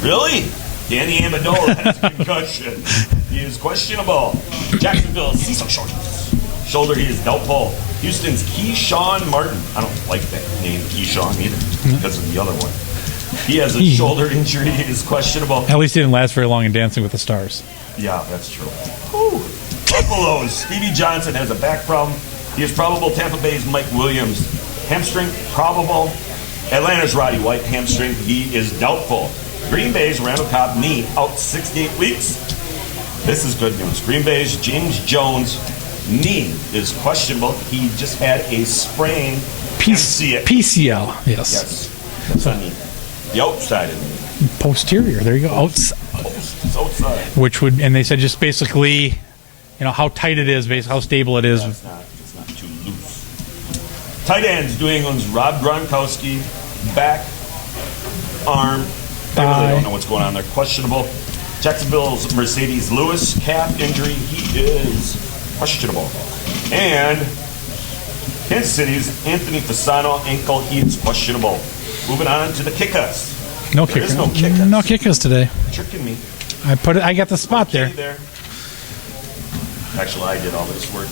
Really? Danny Amendola has a concussion. He is questionable. Jacksonville's Cecil Shorts. Shoulder, he is doubtful. Houston's Keyshawn Martin. I don't like that name, Keyshawn, either, because of the other one. He has a shoulder injury. He is questionable. At least he didn't last very long in Dancing with the Stars. Yeah, that's true. Whew. Buffalo's Stevie Johnson has a back problem. He is probable. Tampa Bay's Mike Williams. Hamstring, probable. Atlanta's Roddy White, hamstring, he is doubtful. Green Bay's Randall Cobb, knee, out 6 to 8 weeks. This is good news. Green Bay's James Jones, knee is questionable. He just had a sprain. PCL, yes. Yes. That's on the outside of the knee. Posterior, there you go. It's outside. Which would, and they said just basically, how tight it is, basically how stable it is. Yeah, it's not too loose. Tight ends, New England's Rob Gronkowski, back, arm. They really don't know what's going on there. Questionable. Jacksonville's Mercedes Lewis, calf injury. He is questionable. And Kansas City's Anthony Fasano, ankle. He is questionable. Moving on to the kickers. No there kickers. Is no kickers. No kickers today. Tricking me. I got the spot there. Actually, I did all this work.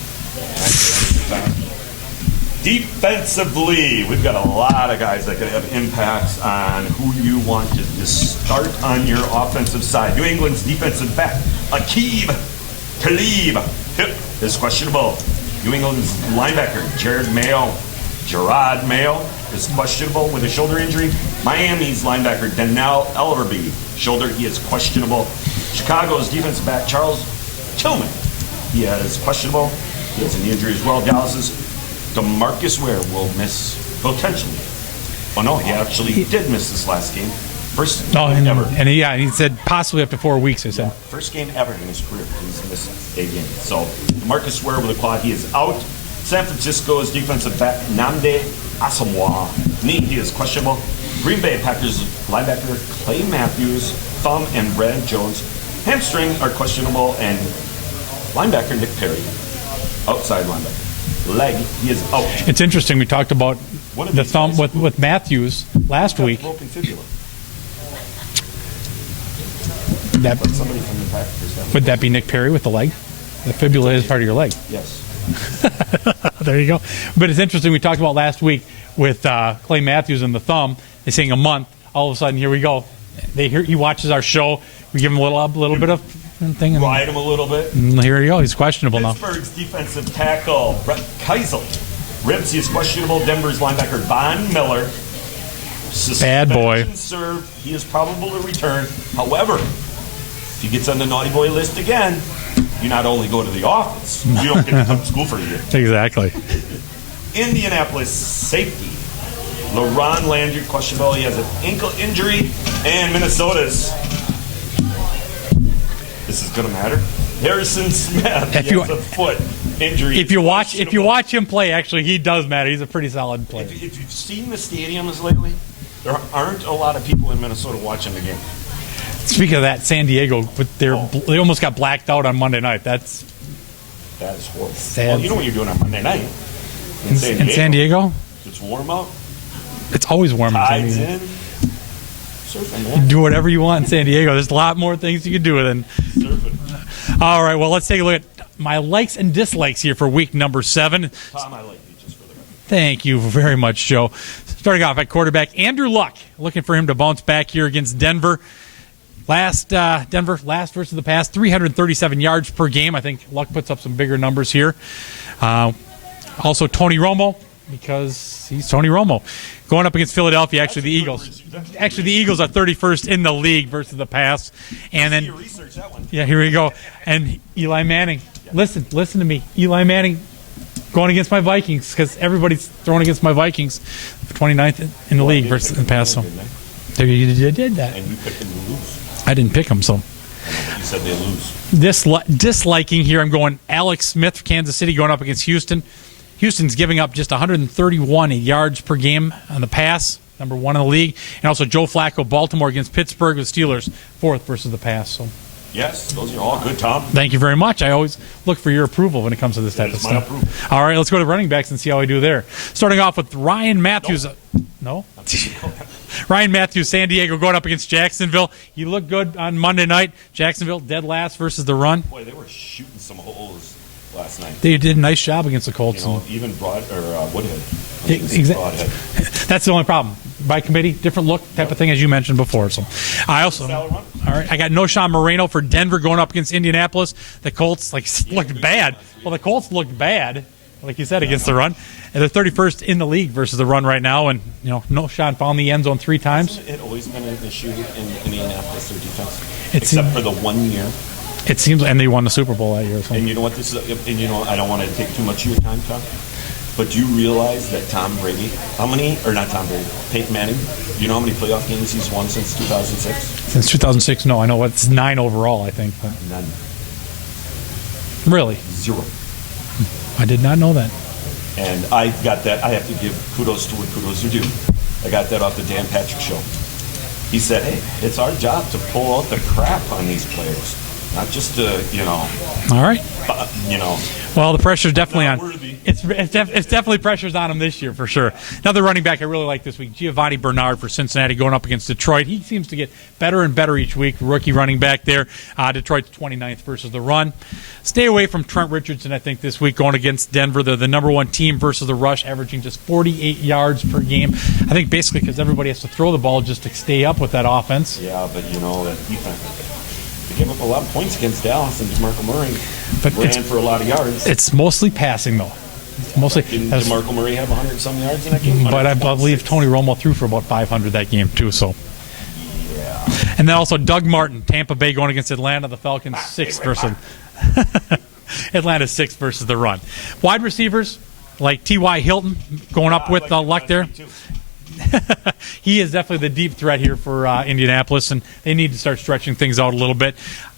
Defensively, we've got a lot of guys that could have impacts on who you want to start on your offensive side. New England's defensive back, Aqib Talib, hip is questionable. New England's linebacker, Gerard Mayo is questionable with a shoulder injury. Miami's linebacker, Danielle Ellerby, shoulder, he is questionable. Chicago's defensive back, Charles Tillman, he is questionable. He has an injury as well. Dallas's DeMarcus Ware will miss potentially. Oh no, he actually did miss this last game. First game ever. And he said possibly up to 4 weeks. I said first game ever in his career. He's missed a game. So DeMarcus Ware with a quad, he is out. San Francisco's defensive back Nnamdi Asomugha, knee, he is questionable. Green Bay Packers linebacker Clay Matthews, thumb, and Brad Jones, hamstring are questionable, and linebacker Nick Perry, outside linebacker. Leg, he is out. It's interesting. We talked about the thumb with Matthews last week. Broken fibula. Somebody from the Packers. Would that be Nick Perry with the leg? The fibula is part of your leg. Yes. There you go. But it's interesting. We talked about last week with Clay Matthews and the thumb. They're saying a month. All of a sudden, here we go. He watches our show. We give him a little bit of thing. Ride him a little bit. Here we go. He's questionable now. Pittsburgh's defensive tackle, Brett Keisel. Ribs, he is questionable. Denver's linebacker, Von Miller. Bad boy. Served. He is probable to return. However, if he gets on the naughty boy list again, you not only go to the office, you don't get to come to school for a year. Exactly. Indianapolis safety, LaRon Landry, questionable. He has an ankle injury. And Minnesota's, this is going to matter, Harrison Smith, he has a foot injury. If you watch him play, actually, he does matter. He's a pretty solid player. If you've seen the stadiums lately, there aren't a lot of people in Minnesota watching the game. Speaking of that, San Diego, they almost got blacked out on Monday night. That is horrible. Sad. Well, you know what you're doing on Monday night in San Diego? It's warm out. It's always warm in San Diego. Surfing, man. Do whatever you want in San Diego. There's a lot more things you can do than surfing. All right, well, let's take a look at my likes and dislikes here for week number 7. Tom, I like you just for the record. Thank you very much, Joe. Starting off at quarterback, Andrew Luck. Looking for him to bounce back here against Denver. Denver, last versus the past, 337 yards per game. I think Luck puts up some bigger numbers here. Also, Tony Romo, because he's Tony Romo. Going up against Philadelphia, actually the Eagles. Actually, the Eagles are 31st in the league versus the pass. And then, yeah, here we go. And Eli Manning. Listen to me. Eli Manning going against my Vikings, because everybody's throwing against my Vikings. 29th in the league versus the pass. So you did that. And you picked them to lose. I didn't pick them, so. You said they lose. Disliking here, I'm going Alex Smith, Kansas City, going up against Houston. Houston's giving up just 131 yards per game on the pass, number 1 in the league. And also Joe Flacco, Baltimore against Pittsburgh with Steelers, 4th versus the pass. So. Yes, those are all good, Tom. Thank you very much. I always look for your approval when it comes to this type of stuff. Approval. All right, let's go to running backs and see how I do there. Starting off with Ryan Matthews. No? Ryan Matthews, San Diego, going up against Jacksonville. He looked good on Monday night. Jacksonville dead last versus the run. Boy, they were shooting some holes last night. They did a nice job against the Colts. Even Woodhead. Exactly. That's the only problem. By committee, different look type of thing, as you mentioned before. So, I also, all right, I got Noshawn Moreno for Denver going up against Indianapolis. The Colts looked bad. Well, the Colts looked bad, like you said, against the run. And they're 31st in the league versus the run right now. And, Noshawn found the end zone 3 times. Hasn't it always been an issue in Indianapolis, their defense? Except for the 1 year. It seems, and they won the Super Bowl that year. So. And you know what this is? And you know, I don't want to take too much of your time, Tom. But do you realize that Tom Brady, Peyton Manning, you know how many playoff games he's won since 2006? Since 2006, no, I know it's 9 overall, I think. But. None. Really? 0. I did not know that. And I got that. I have to give kudos to what kudos are due. I got that off the Dan Patrick Show. He said, hey, it's our job to pull out the crap on these players. Not just to, All right. You Well, the pressure's definitely on. worthy. It's definitely pressure's on him this year for sure. Another running back I really like this week, Giovanni Bernard for Cincinnati going up against Detroit. He seems to get better and better each week. Rookie running back there. Detroit's 29th versus the run. Stay away from Trent Richardson, I think, this week going against Denver. They're the number 1 team versus the rush, averaging just 48 yards per game. I think basically because everybody has to throw the ball just to stay up with that offense. Yeah, but that defense. They gave up a lot of points against Dallas, and DeMarco Murray ran for a lot of yards. It's mostly passing, though. Didn't DeMarco Murray have 100-some yards in that game? But I believe Tony Romo threw for about 500 that game, too. So. Yeah. And then also Doug Martin, Tampa Bay going against Atlanta, the Falcons 6th versus Atlanta 6th versus the run. Wide receivers like T.Y. Hilton going up with luck there. He is definitely the deep threat here for Indianapolis, and they need to start stretching things out a little bit.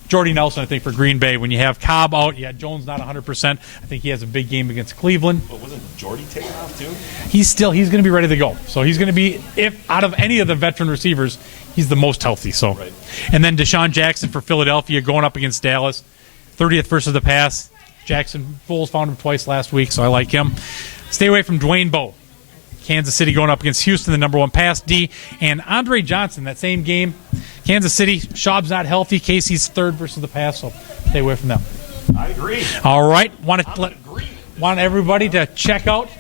Jordy Nelson, I think, for Green Bay. When you have Cobb out, Jones not 100%. I think he has a big game against Cleveland. But wasn't Jordy taken off too? He's going to be ready to go. So he's going to be, if out of any of the veteran receivers, he's the most healthy. So, right. And then Deshaun Jackson for Philadelphia going up against Dallas, 30th versus the pass. Jackson Foles found him twice last week, so I like him. Stay away from Dwayne Bowe. Kansas City going up against Houston, the number 1 pass D. And Andre Johnson, that same game. Kansas City, Schaub's not healthy. Casey's 3rd versus the pass, so stay away from them. I agree. All right. Want everybody to check out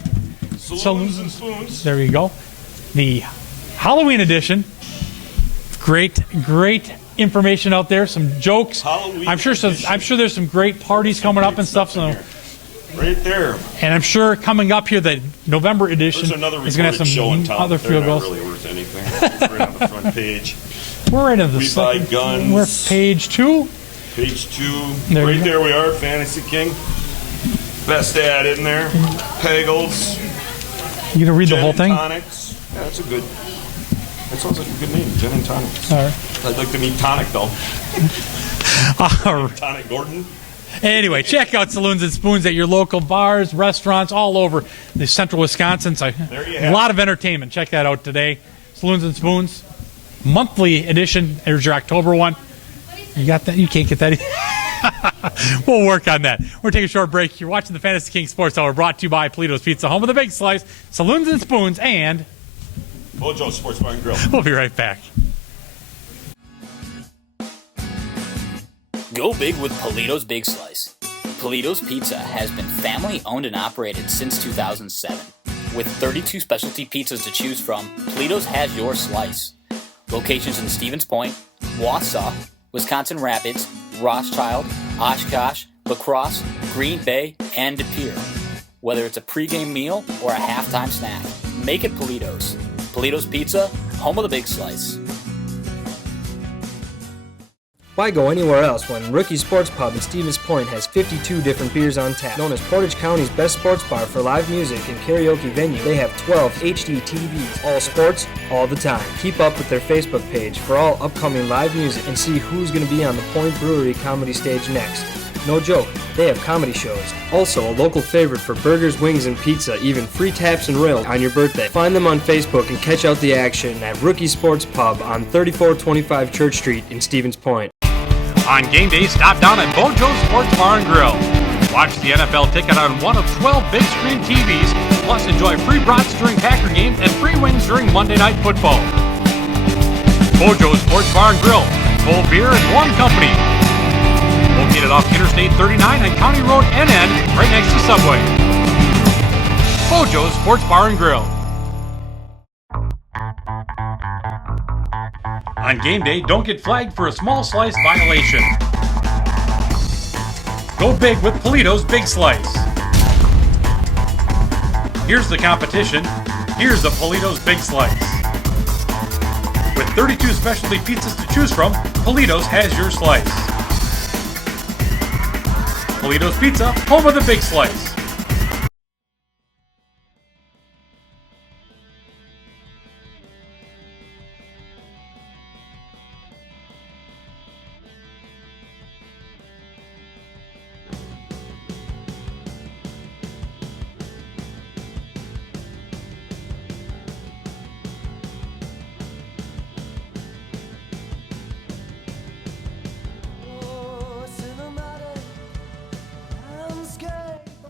Saloons and Spoons. There you go. The Halloween edition. Great information out there. Some jokes. Halloween I'm sure there's some great parties coming up and stuff. So. Right there. And I'm sure coming up here, the November edition is going to have some other field goals. They're not really worth anything. It's right on the front page. We're right on the We buy guns. We're page 2. Page 2. There There we are, Fantasy King. Best ad in there. Pagels. You going to read the whole thing? Tonics. Yeah, that sounds like a good name, Gin and Tonics. All right. I'd like to meet Tonic, though. All right. Tonic Gordon. Anyway, check out Saloons and Spoons at your local bars, restaurants, all over the central Wisconsin. So a lot of entertainment. Check that out today. Saloons and Spoons, monthly edition. There's your October one. You got that? You can't get that either. We'll work on that. We're taking a short break. You're watching the Fantasy King Sports Hour, brought to you by Polito's Pizza, home of the big slice, Saloons and Spoons, and Mojo Sports Bar and Grill. We'll be right back. Go big with Polito's Big Slice. Polito's Pizza has been family owned and operated since 2007. With 32 specialty pizzas to choose from, Polito's has your slice. Locations in Stevens Point, Wausau, Wisconsin Rapids, Rothschild, Oshkosh, La Crosse, Green Bay, and De Pere. Whether it's a pregame meal or a halftime snack, make it Polito's. Polito's Pizza, home of the big slice. Why go anywhere else when Rookie Sports Pub in Stevens Point has 52 different beers on tap? Known as Portage County's best sports bar for live music and karaoke venue, they have 12 HD TVs, all sports, all the time. Keep up with their Facebook page for all upcoming live music and see who's going to be on the Point Brewery comedy stage next. No joke, they have comedy shows. Also, a local favorite for burgers, wings, and pizza, even free taps and rails on your birthday. Find them on Facebook and catch out the action at Rookie Sports Pub on 3425 Church Street in Stevens Point. On game day, stop down at Bojo Sports Bar and Grill. Watch the NFL ticket on one of 12 big screen TVs, plus enjoy free brats during Packer games and free wings during Monday Night Football. Bojo Sports Bar and Grill, cold beer and warm company. Located off Interstate 39 and County Road NN, right next to Subway. Bojo Sports Bar and Grill. On game day, don't get flagged for a small slice violation. Go big with Polito's Big Slice. Here's the competition. Here's the Polito's Big Slice. With 32 specialty pizzas to choose from, Polito's has your slice. Polito's Pizza, home of the Big Slice.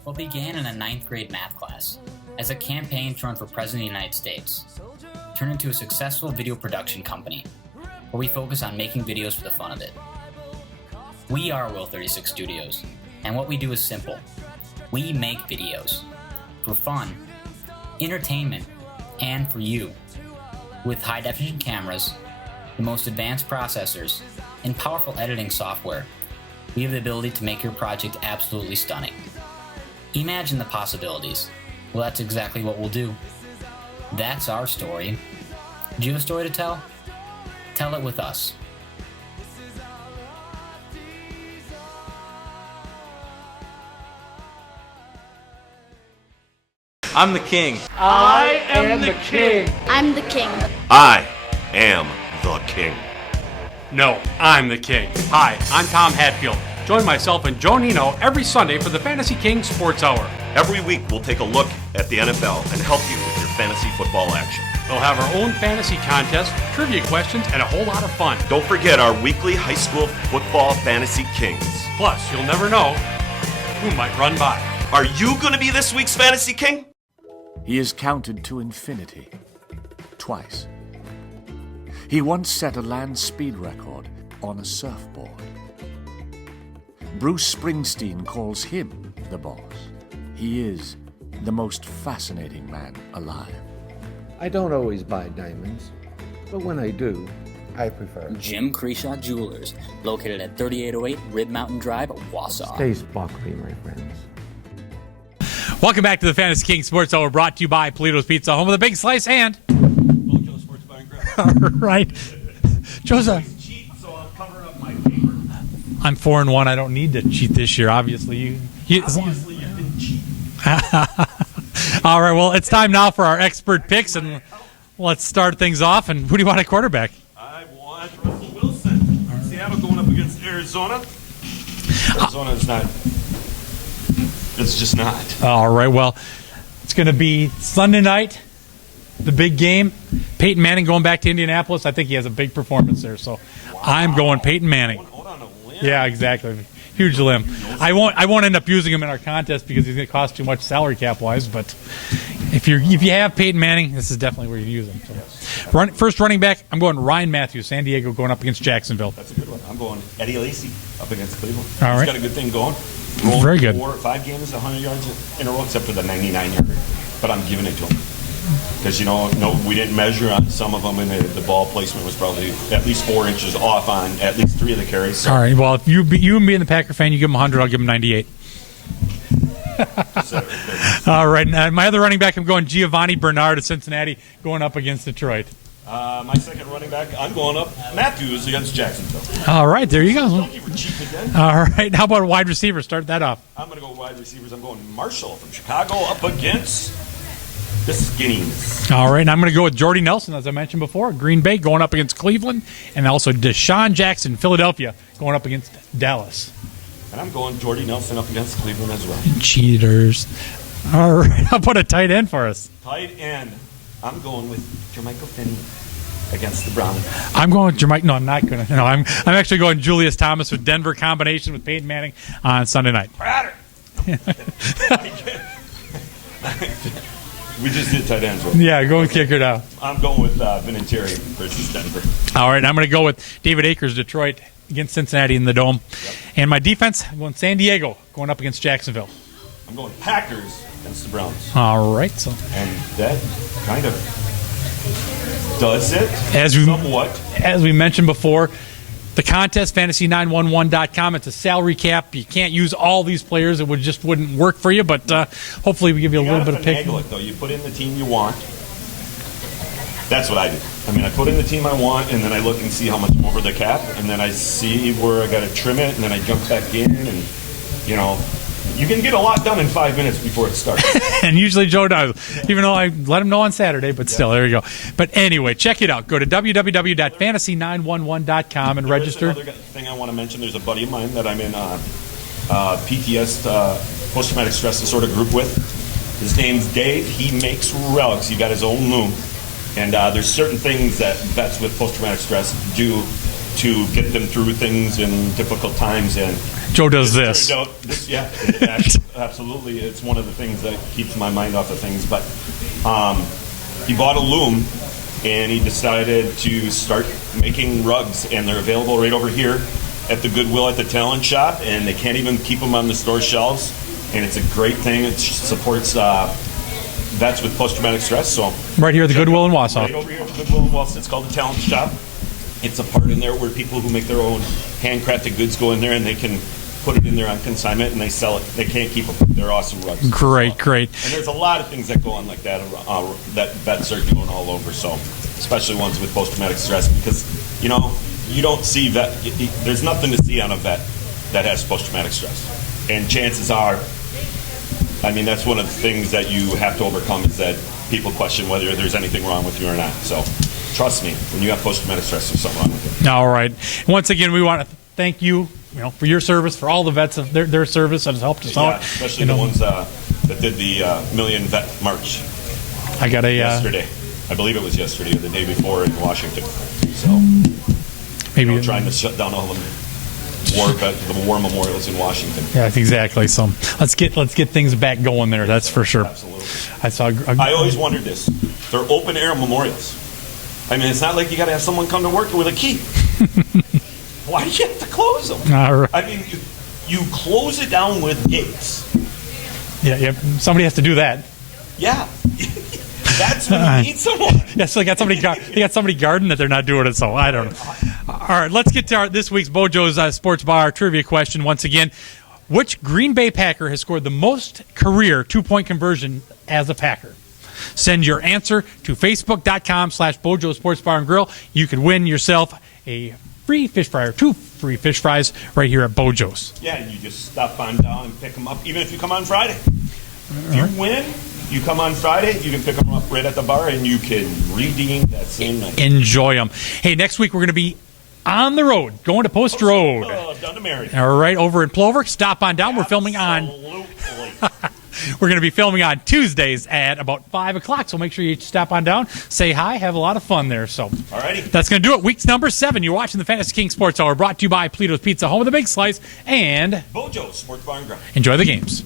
What began in a 9th grade math class as a campaign to run for President of the United States turned into a successful video production company where we focus on making videos for the fun of it. We are Will 36 Studios, and what we do is simple. We make videos for fun, entertainment, and for you. With high-definition cameras, the most advanced processors, and powerful editing software, we have the ability to make your project absolutely stunning. Imagine the possibilities. Well, that's exactly what we'll do. That's our story. Do you have a story to tell? Tell it with us. I'm the king. I am the king. I'm the king. I am the king. No, I'm the king. Hi, I'm Tom Hatfield. Join myself and Joe Nienow every Sunday for the Fantasy King Sports Hour. Every week, we'll take a look at the NFL and help you with your fantasy football action. We'll have our own fantasy contest, trivia questions, and a whole lot of fun. Don't forget our weekly high school football fantasy kings. Plus, you'll never know who might run by. Are you going to be this week's fantasy king? He is counted to infinity twice. He once set a land speed record on a surfboard. Bruce Springsteen calls him the boss. He is the most fascinating man alive. I don't always buy diamonds, but when I do, I prefer Jim Creshaw Jewelers, located at 3808 Rid Mountain Drive, Wausau. Stay sparkly, my friends. Welcome back to the Fantasy King Sports Hour, brought to you by Polito's Pizza, home of the Big Slice and Mojo Sports Bar and Grill. all right, Joseph. I'm 4-1. I don't need to cheat this year. Obviously, you didn't cheat. All right. Well, it's time now for our expert picks, and let's start things off. And who do you want at quarterback? I want Russell Wilson. Right. Seattle going up against Arizona. Arizona is not. It's just not. All right. Well, it's going to be Sunday night, the big game. Peyton Manning going back to Indianapolis. I think he has a big performance there. So I'm going Peyton Manning. Yeah, exactly. Huge limb. I won't end up using him in our contest because he's going to cost too much salary cap wise. But if you have Peyton Manning, this is definitely where you use him. So. First running back, I'm going Ryan Matthews, San Diego, going up against Jacksonville. That's a good one. I'm going Eddie Lacy up against Cleveland. All right. He's got a good thing going. Very good. 4 or 5 games, 100 yards in a row, except for the 99-yarder. But I'm giving it to him. Because, we didn't measure on some of them, and the ball placement was probably at least 4 inches off on at least 3 of the carries. So. All right, well, if you and being the Packer fan, you give him 100, I'll give him 98. All right, my other running back, I'm going Giovanni Bernard of Cincinnati, going up against Detroit. My second running back, I'm going up Matthews against Jacksonville. All right, there you go. Don't you were cheap again. All right, how about wide receiver? Start that off. I'm going to go wide receivers. I'm going Marshall from Chicago up against the Skinnies. All right, and I'm going to go with Jordy Nelson, as I mentioned before, Green Bay going up against Cleveland, and also Deshaun Jackson, Philadelphia, going up against Dallas. And I'm going Jordy Nelson up against Cleveland as well. Cheaters. All right, how about a tight end for us? Tight end. I'm going with Jermichael Finney against the Browns. I'm going with Jermichael. No, I'm not going to. No, I'm actually going Julius Thomas with Denver combination with Peyton Manning on Sunday night. We just did tight ends. Right? Yeah, go and kick it out. I'm going with Vinatieri versus Denver. All right, I'm going to go with David Akers, Detroit, against Cincinnati in the Dome. Yep. And my defense, I'm going San Diego, going up against Jacksonville. I'm going Packers against the Browns. All right. And that kind of does it, somewhat. As we mentioned before, the contest, fantasy911.com, it's a salary cap. You can't use all these players. It just wouldn't work for you, but hopefully we give you a little bit of pick. It, though. You put in the team you want. That's what I do. I mean, I put in the team I want, and then I look and see how much I'm over the cap, and then I see where I got to trim it, and then I jump back in, and you know, you can get a lot done in 5 minutes before it starts. And usually Joe does, even though I let him know on Saturday, but still, there you go. But anyway, check it out. Go to www.fantasy911.com and register. Another thing I want to mention, there's a buddy of mine that I'm in PTS, post-traumatic stress disorder group with. His name's Dave. He makes rugs. He got his own loom. And there's certain things that vets with post-traumatic stress do to get them through things in difficult times. And Joe does this. Yeah, absolutely. It's one of the things that keeps my mind off of things. But he bought a loom, and he decided to start making rugs. And they're available right over here at the Goodwill at the talent shop. And they can't even keep them on the store shelves. And it's a great thing. It supports vets with post-traumatic stress. So right here at the Goodwill in Wausau. Right over here at the Goodwill in Wausau. It's called the talent shop. It's a part in there where people who make their own handcrafted goods go in there and they can put it in there on consignment and they sell it. They can't keep them. They're awesome rugs. Great. And there's a lot of things that go on like that that vets are doing all over. So especially ones with post-traumatic stress, because you know you don't see vet. There's nothing to see on a vet that has post-traumatic stress, and chances are, I mean, that's one of the things that you have to overcome is that people question whether there's anything wrong with you or not. So trust me, when you have post-traumatic stress, there's something wrong with you. All right. Once again, we want to thank you, for your service, for all the vets of their service that has helped us out. Especially the ones that did the Million Vet March. I got yesterday. I believe it was yesterday or the day before in Washington. So maybe trying to shut down all the war memorials in Washington. Yeah, exactly. So let's get things back going there. That's for sure. Absolutely. I always wondered this. They're open air memorials. I mean, it's not like you got to have someone come to work with a key. Why do you have to close them? All right. I mean, you close it down with gates. Yeah. Somebody has to do that. Yeah. That's when you need someone. Yeah, so they got somebody guarding that they're not doing it, so I don't know. All right, let's get to this week's Bojo's Sports Bar trivia question once again. Which Green Bay Packer has scored the most career two-point conversion as a Packer? Send your answer to facebook.com/Bojo Sports Bar and Grill. You could win yourself a free fish fry or 2 free fish fries right here at Bojo's. Yeah, you just stop on down and pick them up, even if you come on Friday. If you win, you come on Friday, you can pick them up right at the bar, and you can redeem that same night. Enjoy them. Hey, next week we're going to be on the road, going to Post Road. Down to Mary. All right, over in Plover. Stop on down. We're filming on... We're going to be filming on Tuesdays at about 5 o'clock, so make sure you stop on down, say hi, have a lot of fun there. So, alrighty. That's going to do it. Week number 7. You're watching the Fantasy King Sports Hour, brought to you by Polito's Pizza, home of the Big Slice, and Bojo's Sports Bar and Grill. Enjoy the games.